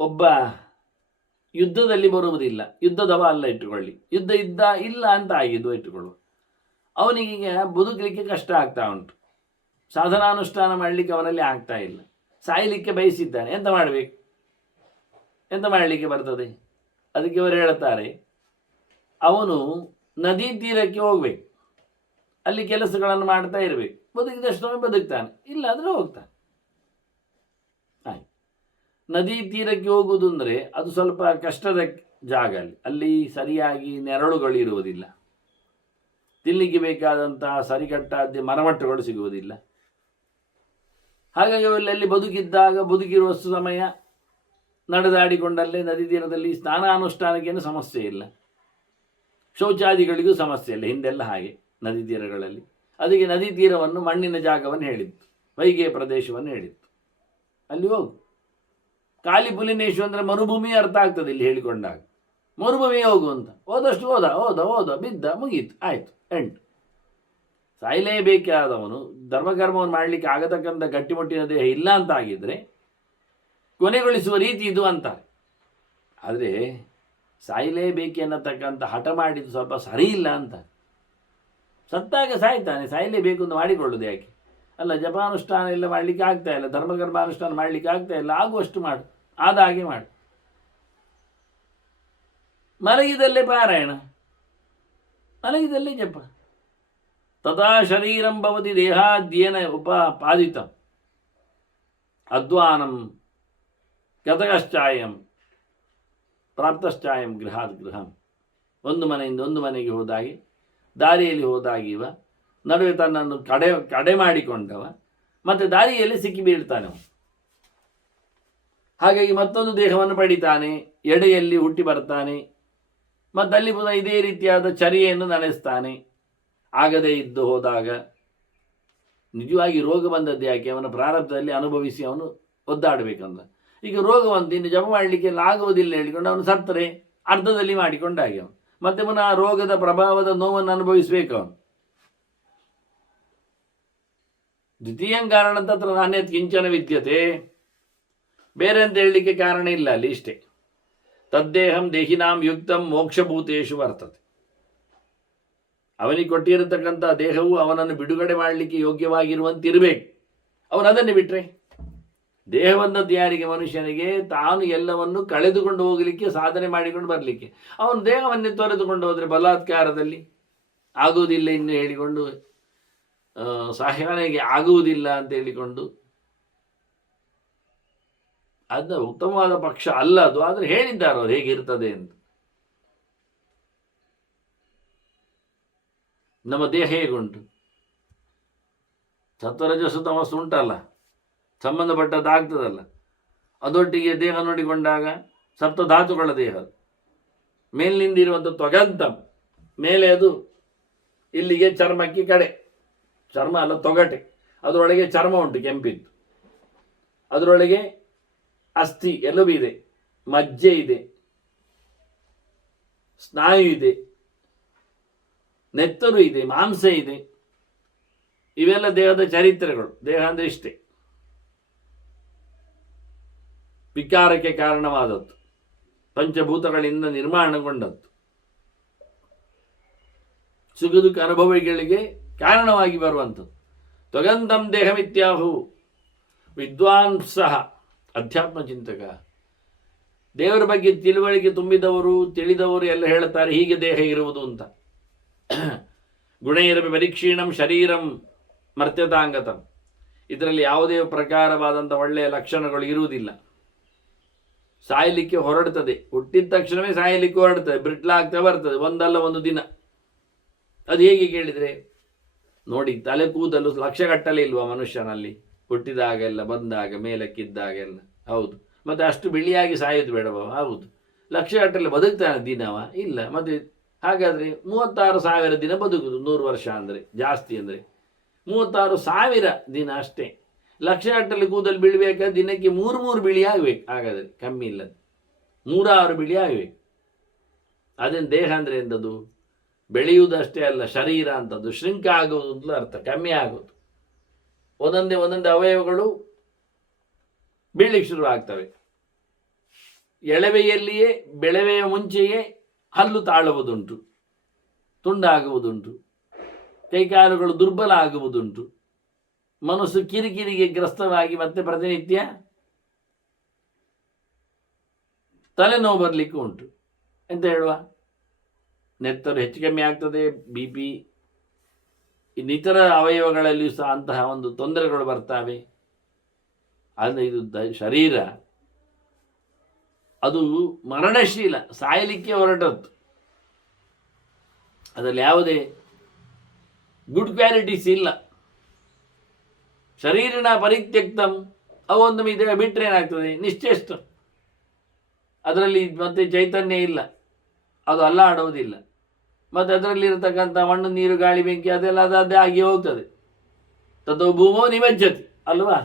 ಒಬ್ಬ ಯುದ್ಧದಲ್ಲಿ ಬರುವುದಿಲ್ಲ, ಯುದ್ಧದವ ಅಲ್ಲ ಇಟ್ಟುಕೊಳ್ಳಿ, ಯುದ್ಧ ಇಲ್ಲ ಅಂತ ಆಗಿದ್ದು ಇಟ್ಟುಕೊಳ್ಳುವ. ಅವನಿಗೆ ಬದುಕಲಿಕ್ಕೆ ಕಷ್ಟ ಆಗ್ತಾ ಉಂಟು, ಸಾಧನಾನುಷ್ಠಾನ ಮಾಡಲಿಕ್ಕೆ ಅವನಲ್ಲಿ ಆಗ್ತಾ ಇಲ್ಲ, ಸಾಯಲಿಕ್ಕೆ ಬಯಸಿದ್ದಾನೆ. ಎಂತ ಮಾಡಬೇಕು? ಎಂತ ಮಾಡಲಿಕ್ಕೆ ಬರ್ತದೆ? ಅದಕ್ಕೆ ಅವರು ಹೇಳುತ್ತಾರೆ, ಅವನು ನದಿ ತೀರಕ್ಕೆ ಹೋಗ್ಬೇಕು, ಅಲ್ಲಿ ಕೆಲಸಗಳನ್ನು ಮಾಡ್ತಾ ಇರಬೇಕು, ಬದುಕಿದಷ್ಟು ಬದುಕ್ತಾನೆ, ಇಲ್ಲ ಅಂದರೆ ಹೋಗ್ತಾನೆ. ನದಿ ತೀರಕ್ಕೆ ಹೋಗುವುದು ಅಂದರೆ ಅದು ಸ್ವಲ್ಪ ಕಷ್ಟದ ಜಾಗ. ಅಲ್ಲಿ ಸರಿಯಾಗಿ ನೆರಳುಗಳು ಇರುವುದಿಲ್ಲ, ತಿನ್ಲಿಕ್ಕೆ ಬೇಕಾದಂತಹ ಸರಿಕಟ್ಟಾದ ಮರಮಟ್ಟುಗಳು ಸಿಗುವುದಿಲ್ಲ. ಹಾಗಾಗಿ ಅಲ್ಲಿ ಬದುಕಿದ್ದಾಗ ಬದುಕಿರುವಷ್ಟು ಸಮಯ ನಡೆದಾಡಿಕೊಂಡಲ್ಲೇ ನದಿ ತೀರದಲ್ಲಿ ಸ್ನಾನಾನುಷ್ಠಾನಕ್ಕೇನು ಸಮಸ್ಯೆ ಇಲ್ಲ, ಶೌಚಾದಿಗಳಿಗೂ ಸಮಸ್ಯೆ ಇಲ್ಲ. ಹಿಂದೆಲ್ಲ ಹಾಗೆ ನದಿ ತೀರಗಳಲ್ಲಿ. ಅದಕ್ಕೆ ನದಿ ತೀರವನ್ನು ಮಣ್ಣಿನ ಜಾಗವನ್ನು ಹೇಳಿತ್ತು, ವೈಗೆ ಪ್ರದೇಶವನ್ನು ಹೇಳಿತ್ತು, ಅಲ್ಲಿ ಹೋಗು. ಖಾಲಿ ಪುಲಿನೇಶು ಅಂದರೆ ಮರುಭೂಮಿ ಅರ್ಥ ಆಗ್ತದೆ ಇಲ್ಲಿ ಹೇಳಿಕೊಂಡಾಗ. ಮರುಭೂಮಿ ಹೋಗು ಅಂತ ಹೋದಷ್ಟು ಹೋದ ಬಿದ್ದ, ಮುಗೀತು, ಆಯಿತು, ಎಂಟು. ಸಾಯಲೇಬೇಕಾದವನು ಧರ್ಮಕರ್ಮವನ್ನು ಮಾಡಲಿಕ್ಕೆ ಆಗತಕ್ಕಂಥ ಗಟ್ಟಿಮುಟ್ಟಿನ ದೇಹ ಇಲ್ಲ ಅಂತ ಆಗಿದ್ರೆ ಕೊನೆಗೊಳಿಸುವ ರೀತಿ ಇದು ಅಂತಾರೆ. ಆದರೆ ಸಾಯಲೇಬೇಕೆನ್ನತಕ್ಕಂಥ ಹಠ ಮಾಡಿದ್ದು ಸ್ವಲ್ಪ ಸರಿ ಇಲ್ಲ ಅಂತ. ಸತ್ತಾಗ ಸಾಯ್ತಾನೆ, ಸಾಯಲೇಬೇಕು ಅಂತ ಮಾಡಿಕೊಳ್ಳುವುದು ಯಾಕೆ? ಅಲ್ಲ, ಜಪಾನುಷ್ಠಾನ ಎಲ್ಲ ಮಾಡಲಿಕ್ಕೆ ಆಗ್ತಾ ಇಲ್ಲ, ಧರ್ಮಕರ್ಮಾನುಷ್ಠಾನ ಮಾಡಲಿಕ್ಕೆ ಆಗ್ತಾ ಇಲ್ಲ, ಆಗುವಷ್ಟು ಮಾಡು, ಆದ ಹಾಗೆ ಮಾಡು. ಮಲಗಿದಲ್ಲೇ ಪಾರಾಯಣ, ಮಲಗಿದಲ್ಲೇ ಜಪ. ತದಾ ಶರೀರಂ ಭವತಿ ದೇಹಾದ್ಯೇನ ಉಪಪಾದಿತಂ ಅಧ್ವಾನಂ ಗತಕಶ್ಚಾಯಂ ಪ್ರಾಪ್ತಶ್ಚಾಯಂ ಗೃಹಾದ್ ಗೃಹಂ. ಒಂದು ಮನೆಯಿಂದ ಒಂದು ಮನೆಗೆ ಹೋದಾಗೆ, ದಾರಿಯಲ್ಲಿ ಹೋದಾಗಿವ ನಡುವೆ ತನ್ನನ್ನು ಕಡೆ ಮಾಡಿಕೊಂಡವ ಮತ್ತೆ ದಾರಿಯಲ್ಲಿ ಸಿಕ್ಕಿ ಬೀಳ್ತಾನೆ. ಹಾಗಾಗಿ ಮತ್ತೊಂದು ದೇಹವನ್ನು ಪಡಿತಾನೆ, ಎಡೆಯಲ್ಲಿ ಹುಟ್ಟಿ ಬರ್ತಾನೆ, ಮತ್ತಲ್ಲಿ ಪುನಃ ಇದೇ ರೀತಿಯಾದ ಚರ್ಯೆಯನ್ನು ನಡೆಸ್ತಾನೆ. ಆಗದೇ ಇದ್ದು ಹೋದಾಗ ನಿಜವಾಗಿ ರೋಗ ಬಂದದ್ದು ಯಾಕೆ? ಅವನ ಪ್ರಾರಬ್ಧದಲ್ಲಿ ಅನುಭವಿಸಿ ಅವನು ಒದ್ದಾಡಬೇಕಂದ. ಈಗ ರೋಗವಂತ ಇನ್ನು ಜಪ ಮಾಡಲಿಕ್ಕೆ ಆಗುವುದಿಲ್ಲ ಹೇಳಿಕೊಂಡು ಅವನು ಸತ್ತರೆ ಅರ್ಧದಲ್ಲಿ ಮಾಡಿಕೊಂಡಾಗಿ ಅವನು ಮತ್ತೆ ಪುನಃ ರೋಗದ ಪ್ರಭಾವದ ನೋವನ್ನು ಅನುಭವಿಸಬೇಕು ಅವನು. ದ್ವಿತೀಯಂ ಕಾರಣ ತತ್ರ ನಾಣ್ಯತ್ ಕಿಂಚನ ವಿದ್ಯತೆ. ಬೇರೆ ಅಂತ ಹೇಳಲಿಕ್ಕೆ ಕಾರಣ ಇಲ್ಲ ಅಲ್ಲಿ, ಇಷ್ಟೇ. ತದ್ದೇಹಂ ದೇಹಿನಾಂ ಯುಕ್ತಂ ಮೋಕ್ಷಭೂತೇಶು ವರ್ತತೆ. ಅವನಿಗೆ ಕೊಟ್ಟಿರತಕ್ಕಂಥ ದೇಹವು ಅವನನ್ನು ಬಿಡುಗಡೆ ಮಾಡಲಿಕ್ಕೆ ಯೋಗ್ಯವಾಗಿರುವಂತಿರಬೇಕು. ಅವನು ಅದನ್ನೇ ಬಿಟ್ಟರೆ ದೇಹವನ್ನದ್ದು ಯಾರಿಗೆ? ಮನುಷ್ಯನಿಗೆ ತಾನು ಎಲ್ಲವನ್ನು ಕಳೆದುಕೊಂಡು ಹೋಗಲಿಕ್ಕೆ, ಸಾಧನೆ ಮಾಡಿಕೊಂಡು ಬರಲಿಕ್ಕೆ. ಅವನು ದೇಹವನ್ನೇ ತೊರೆದುಕೊಂಡು ಹೋದರೆ ಬಲಾತ್ಕಾರದಲ್ಲಿ ಆಗುವುದಿಲ್ಲ ಇನ್ನು ಹೇಳಿಕೊಂಡು, ಸಹನೆಗೆ ಆಗುವುದಿಲ್ಲ ಅಂತ ಹೇಳಿಕೊಂಡು, ಅದು ಉತ್ತಮವಾದ ಪಕ್ಷ ಅಲ್ಲ ಅದು. ಆದರೆ ಹೇಳಿದ್ದಾರೆ ಅವರು ಹೇಗಿರ್ತದೆ ಅಂತ. ನಮ್ಮ ದೇಹ ಹೇಗುಂಟು? ಸತ್ವರಜಸ್ಸು ತಮಸ್ಸು ಉಂಟಲ್ಲ, ಸಂಬಂಧಪಟ್ಟದ್ದಾಗ್ತದಲ್ಲ. ಅದೊಟ್ಟಿಗೆ ದೇಹ ನೋಡಿಕೊಂಡಾಗ ಸಪ್ತಧಾತುಗಳ ದೇಹ, ಮೇಲಿನಿಂದಿರುವಂಥ ತ್ವಗಂತಂ, ಮೇಲೆ ಅದು ಇಲ್ಲಿಗೆ ಚರ್ಮಕ್ಕೆ ಕಡೆ, ಚರ್ಮ ಅಲ್ಲ ತೊಗಟೆ, ಅದರೊಳಗೆ ಚರ್ಮ ಉಂಟು ಕೆಂಪಿದ್ದು, ಅದರೊಳಗೆ ಅಸ್ಥಿ ಎಲುಬಿದೆ, ಮಜ್ಜೆ ಇದೆ, ಸ್ನಾಯು ಇದೆ, ನೆತ್ತರು ಇದೆ, ಮಾಂಸ ಇದೆ. ಇವೆಲ್ಲ ದೇಹದ ಚರಿತ್ರೆಗಳು. ದೇಹ ಅಂದರೆ ಇಷ್ಟೇ, ವಿಕಾರಕ್ಕೆ ಕಾರಣವಾದದ್ದು, ಪಂಚಭೂತಗಳಿಂದ ನಿರ್ಮಾಣಗೊಂಡದ್ದು, ಸುಖ ದುಃಖ ಅನುಭವಗಳಿಗೆ ಕಾರಣವಾಗಿ ಬರುವಂಥದ್ದು. ತ್ವಗಂತಂ ದೇಹಮಿತ್ಯಾಹು. ವಿದ್ವಾಂಸಃ ಅಧ್ಯಾತ್ಮ ಚಿಂತಕ, ದೇವರ ಬಗ್ಗೆ ತಿಳುವಳಿಕೆ ತುಂಬಿದವರು, ತಿಳಿದವರು ಎಲ್ಲ ಹೇಳ್ತಾರೆ ಹೀಗೆ ದೇಹ ಇರುವುದು ಅಂತ. ಗುಣೈರಪಿ ಪರೀಕ್ಷೀಣಂ ಶರೀರಂ ಮರ್ತ್ಯತಾಂಗತಂ. ಇದರಲ್ಲಿ ಯಾವುದೇ ಪ್ರಕಾರವಾದಂಥ ಒಳ್ಳೆಯ ಲಕ್ಷಣಗಳು ಇರುವುದಿಲ್ಲ. ಸಾಯಲಿಕ್ಕೆ ಹೊರಡ್ತದೆ, ಹುಟ್ಟಿದ ತಕ್ಷಣವೇ ಸಾಯಲಿಕ್ಕೆ ಹೊರಡ್ತದೆ, ಬ್ರಿಟ್ಲಾಗ್ತಾ ಬರ್ತದೆ ಒಂದಲ್ಲ ಒಂದು ದಿನ. ಅದು ಹೇಗೆ ಕೇಳಿದರೆ ನೋಡಿ, ತಲೆ ಕೂದಲು ಲಕ್ಷಗಟ್ಟಲೆ ಇಲ್ವಾ ಮನುಷ್ಯನಲ್ಲಿ? ಹುಟ್ಟಿದಾಗೆಲ್ಲ, ಬಂದಾಗ, ಮೇಲಕ್ಕಿದ್ದಾಗೆಲ್ಲ. ಹೌದು, ಮತ್ತು ಅಷ್ಟು ಬಿಳಿಯಾಗಿ ಸಾಯೋದು ಬೇಡವ? ಹೌದು. ಲಕ್ಷಗಟ್ಟಲೆ ಬದುಕ್ತಾನೆ ದಿನವ? ಇಲ್ಲ. ಮತ್ತು ಹಾಗಾದರೆ 36,000 ದಿನ ಬದುಕುದು, 100 ವರ್ಷ ಅಂದರೆ, ಜಾಸ್ತಿ ಅಂದರೆ 36,000 ದಿನ ಅಷ್ಟೇ. ಲಕ್ಷಗಟ್ಟಲೆ ಕೂದಲು ಬೀಳಬೇಕಾದ್ರೆ ದಿನಕ್ಕೆ 3 ಬಿಳಿ ಆಗಬೇಕು. ಹಾಗಾದರೆ ಕಮ್ಮಿ ಇಲ್ಲ, 106 ಬಿಳಿ ಆಗಬೇಕು. ಅದೇನು ದೇಹ ಅಂದರೆ ಎಂಥದ್ದು? ಬೆಳೆಯುವುದಷ್ಟೇ ಅಲ್ಲ, ಶರೀರ ಅಂತದ್ದು ಶ್ರಿಂಕ್ ಆಗುವುದು ಅಂತ ಅರ್ಥ, ಕಮ್ಮಿ ಆಗೋದು. ಒಂದೊಂದೇ ಅವಯವಗಳು ಬೀಳಲಿಕ್ಕೆ ಶುರು ಆಗ್ತವೆ. ಎಳವೆಯಲ್ಲಿಯೇ, ಬೆಳವೆಯ ಮುಂಚೆಯೇ ಹಲ್ಲು ತಾಳುವುದುಂಟು, ತುಂಡಾಗುವುದುಂಟು, ಕೈಕಾಲುಗಳು ದುರ್ಬಲ ಆಗುವುದುಂಟು, ಮನಸ್ಸು ಕಿರಿಕಿರಿಗೆ ಗ್ರಸ್ತವಾಗಿ ಮತ್ತೆ ಪ್ರತಿನಿತ್ಯ ತಲೆನೋವು ಬರಲಿಕ್ಕೆ ಉಂಟು. ಎಂತ ಹೇಳುವ? ನೆತ್ತರು ಹೆಚ್ಚು ಕಮ್ಮಿ ಆಗ್ತದೆ, BP, ಇನ್ನಿತರ ಅವಯವಗಳಲ್ಲಿಯೂ ಸಹ ಅಂತಹ ಒಂದು ತೊಂದರೆಗಳು ಬರ್ತವೆ. ಆದರೆ ಇದು ಶರೀರ ಅದು ಮರಣಶೀಲ, ಸಾಯಲಿಕ್ಕೆ ಹೊರಟದ್ದು. ಅದರಲ್ಲಿ ಯಾವುದೇ ಗುಡ್ ಕ್ವಾಲಿಟೀಸ್ ಇಲ್ಲ. ಶರೀರನ ಪರಿತ್ಯಕ್ತಂ, ಅವೊಂದು ಮಿದೆ ಬಿಟ್ಟರೆ ಏನಾಗ್ತದೆ? ನಿಶ್ಚೇಷ್ಟ. ಅದರಲ್ಲಿ ಮತ್ತೆ ಚೈತನ್ಯ ಇಲ್ಲ, ಅದು ಅಲ್ಲಾಡುವುದಿಲ್ಲ. ಮತ್ತು ಅದರಲ್ಲಿರತಕ್ಕಂಥ ಮಣ್ಣು, ನೀರು, ಗಾಳಿ, ಬೆಂಕಿ ಅದೆಲ್ಲ ಅದೇ ಆಗಿ ಹೋಗ್ತದೆ. ತಥೋ ಭೂಮೋ ನಿಮಜ್ಜತಿ ಅಲ್ವಾ?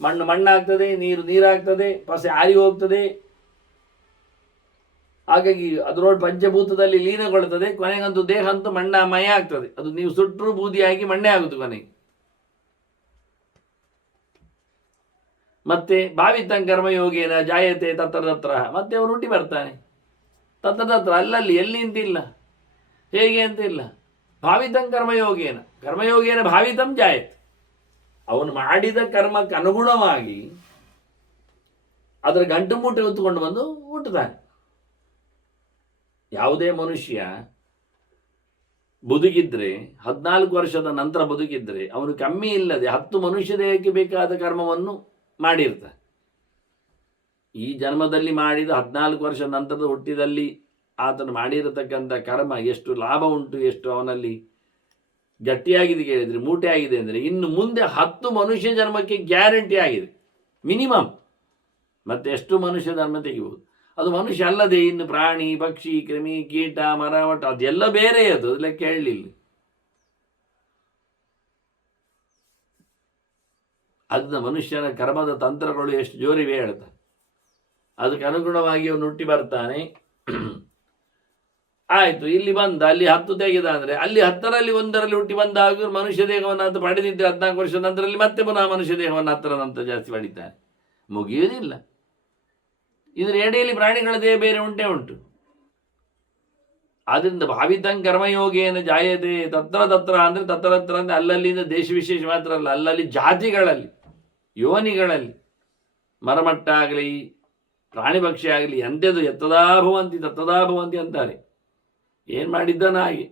ಮಣ್ಣು ಮಣ್ಣಾಗ್ತದೆ, ನೀರು ನೀರಾಗ್ತದೆ, ಪಸೆ ಆರಿ ಹೋಗ್ತದೆ. ಹಾಗಾಗಿ ಅದರೊಳಗೆ ಪಂಚಭೂತದಲ್ಲಿ ಲೀನಗೊಳ್ಳುತ್ತದೆ. ಕೊನೆಗಂತೂ ದೇಹ ಅಂತೂ ಮಣ್ಣಮಯ ಆಗ್ತದೆ. ಅದು ನೀವು ಸುಟ್ಟರೂ ಬೂದಿಯಾಗಿ ಮಣ್ಣೆ ಆಗುದು ಕೊನೆಗೆ. ಮತ್ತೆ ಭಾವಿತಂ ಕರ್ಮಯೋಗೇನ ಜಾಯತೆ ತತ್ರ ತತ್ರ, ಮತ್ತೆ ಅವನು ಹುಟ್ಟಿ ಬರ್ತಾನೆ ತತ್ರ ತತ್ರ, ಅಲ್ಲಲ್ಲಿ, ಎಲ್ಲಿ ಅಂತಿಲ್ಲ, ಹೇಗೆ ಅಂತ ಇಲ್ಲ. ಭಾವಿತಂ ಕರ್ಮಯೋಗೇನ ಭಾವಿತಂ ಜಾಯತೆ. ಅವನು ಮಾಡಿದ ಕರ್ಮಕ್ಕೆ ಅನುಗುಣವಾಗಿ ಅದರ ಗಂಟು ಮೂಟೆ ಹೊತ್ತುಕೊಂಡು ಬಂದು ಹುಟ್ಟುತ್ತಾನೆ. ಯಾವುದೇ ಮನುಷ್ಯ ಬದುಕಿದ್ರೆ, 14 ವರ್ಷದ ನಂತರ ಬದುಕಿದ್ರೆ, ಅವನು ಕಮ್ಮಿ ಇಲ್ಲದೆ 10 ಮನುಷ್ಯ ದೇಹಕ್ಕೆ ಬೇಕಾದ ಕರ್ಮವನ್ನು ಮಾಡಿರ್ತಾನೆ. ಈ ಜನ್ಮದಲ್ಲಿ ಮಾಡಿದ 14 ವರ್ಷ ನಂತರದ ಹುಟ್ಟಿದಲ್ಲಿ ಆತನು ಮಾಡಿರತಕ್ಕಂಥ ಕರ್ಮ ಎಷ್ಟು ಲಾಭ ಉಂಟು, ಎಷ್ಟು ಅವನಲ್ಲಿ ಗಟ್ಟಿಯಾಗಿದೆ ಕೇಳಿದರೆ, ಮೂಟೆ ಆಗಿದೆ ಅಂದರೆ, ಇನ್ನು ಮುಂದೆ 10 ಮನುಷ್ಯ ಜನ್ಮಕ್ಕೆ ಗ್ಯಾರಂಟಿ ಆಗಿದೆ ಮಿನಿಮಮ್. ಮತ್ತೆ ಎಷ್ಟು ಮನುಷ್ಯ ಜನ್ಮ ತೆಗಿಬಹುದು? ಅದು ಮನುಷ್ಯ ಅಲ್ಲದೆ ಇನ್ನು ಪ್ರಾಣಿ, ಪಕ್ಷಿ, ಕ್ರಿಮಿ, ಕೀಟ, ಮರ, ಒಟ್ಟು ಅದೆಲ್ಲ ಬೇರೆ. ಅದು ಲೆಕ್ಕ ಹೇಳಲಿಲ್ಲ. ಅದನ್ನ ಮನುಷ್ಯನ ಕರ್ಮದ ತಂತ್ರಗಳು ಎಷ್ಟು ಜೋರಿವೆ ಹೇಳ್ತಾರೆ. ಅದಕ್ಕೆ ಅನುಗುಣವಾಗಿ ಅವನು ಹುಟ್ಟಿ ಬರ್ತಾನೆ. ಆಯಿತು, ಇಲ್ಲಿ ಬಂದ, ಅಲ್ಲಿ 10 ತೆಗೆದ ಅಂದರೆ, ಅಲ್ಲಿ 10ರಲ್ಲಿ 1ರಲ್ಲಿ ಹುಟ್ಟಿ ಬಂದಾಗ ಮನುಷ್ಯ ದೇಹವನ್ನು ಅದು ಪಡೆದಿದ್ದರೆ 14 ವರ್ಷದ ನಂತರಲ್ಲಿ ಮತ್ತೆ ಪುನಃ ಮನುಷ್ಯ ದೇಹವನ್ನು 10ರ ನಂತರ ಜಾಸ್ತಿ ಪಡಿತಾನೆ. ಮುಗಿಯುವುದಿಲ್ಲ. ಇದರ ಎಡೆಯಲ್ಲಿ ಪ್ರಾಣಿಗಳ ದೇಹ ಬೇರೆ ಉಂಟೇ ಉಂಟು. ಆದ್ದರಿಂದ ಭಾವಿತಂ ಕರ್ಮಯೋಗೇನ ಜಾಯತೆ ತತ್ರ ತತ್ರ ಅಂದರೆ, ತತ್ರ ತತ್ರ ಅಂದರೆ ಅಲ್ಲಲ್ಲಿಂದ ದೇಶ ವಿಶೇಷ ಮಾತ್ರ ಅಲ್ಲ, ಅಲ್ಲಲ್ಲಿ ಜಾತಿಗಳಲ್ಲಿ, ಯೋನಿಗಳಲ್ಲಿ, ಮರಮಟ್ಟ ಆಗಲಿ, ಪ್ರಾಣಿ ಪಕ್ಷಿ ಆಗಲಿ, ಎಂಥದ್ದು ಎತ್ತದಾ ಭವಂತಿ ತತ್ತದಾ ಭವಂತಿ ಅಂತಾರೆ. ಏನು ಮಾಡಿದ್ದಾನ ಹಾಗೆ.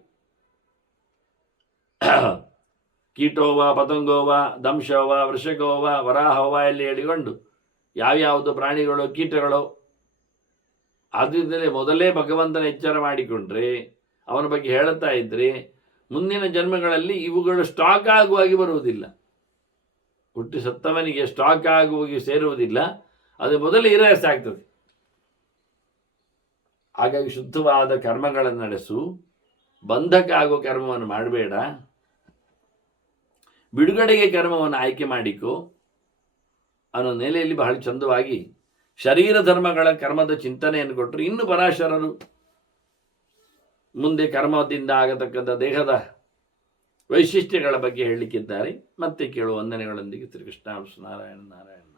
ಕೀಟೋವ, ಪತಂಗೋವ, ದಂಶೋವ, ವೃಷಗೋವ, ವರಾಹೋವ ಎಲ್ಲ ಹೇಳಿಕೊಂಡು ಯಾವ್ಯಾವುದು ಪ್ರಾಣಿಗಳು, ಕೀಟಗಳು, ಆದ್ದರಿಂದಲೇ ಮೊದಲೇ ಭಗವಂತನ ಎಚ್ಚರ ಮಾಡಿಕೊಂಡ್ರೆ, ಅವನ ಬಗ್ಗೆ ಹೇಳುತ್ತಾ ಇದ್ದರೆ, ಮುಂದಿನ ಜನ್ಮಗಳಲ್ಲಿ ಇವುಗಳು ಸ್ಟಾಕ್ ಆಗುವಾಗಿ ಬರುವುದಿಲ್ಲ. ಹುಟ್ಟಿ ಸತ್ತವನಿಗೆ ಸ್ಟಾಕ್ ಆಗುವಾಗಿ ಸೇರುವುದಿಲ್ಲ, ಅದು ಮೊದಲೇ ಆಗ್ತದೆ. ಹಾಗಾಗಿ ಶುದ್ಧವಾದ ಕರ್ಮಗಳನ್ನು ನಡೆಸು, ಬಂಧಕ ಆಗುವ ಕರ್ಮವನ್ನು ಮಾಡಬೇಡ, ಬಿಡುಗಡೆಗೆ ಕರ್ಮವನ್ನು ಆಯ್ಕೆ ಮಾಡಿಕೊ ಅನ್ನೋ ನೆಲೆಯಲ್ಲಿ ಬಹಳ ಚಂದವಾಗಿ ಶರೀರ ಧರ್ಮಗಳ ಕರ್ಮದ ಚಿಂತನೆಯನ್ನು ಕೊಟ್ಟರು. ಇನ್ನು ಪರಾಶರರು ಮುಂದೆ ಕರ್ಮದಿಂದ ಆಗತಕ್ಕಂಥ ದೇಹದ ವೈಶಿಷ್ಟ್ಯಗಳ ಬಗ್ಗೆ ಹೇಳಲಿಕ್ಕಿದ್ದಾರೆ. ಮತ್ತೆ ಕೇಳುವ ವಂದನೆಗಳೊಂದಿಗೆ ಶ್ರೀಕೃಷ್ಣ ನಾರಾಯಣ ನಾರಾಯಣ.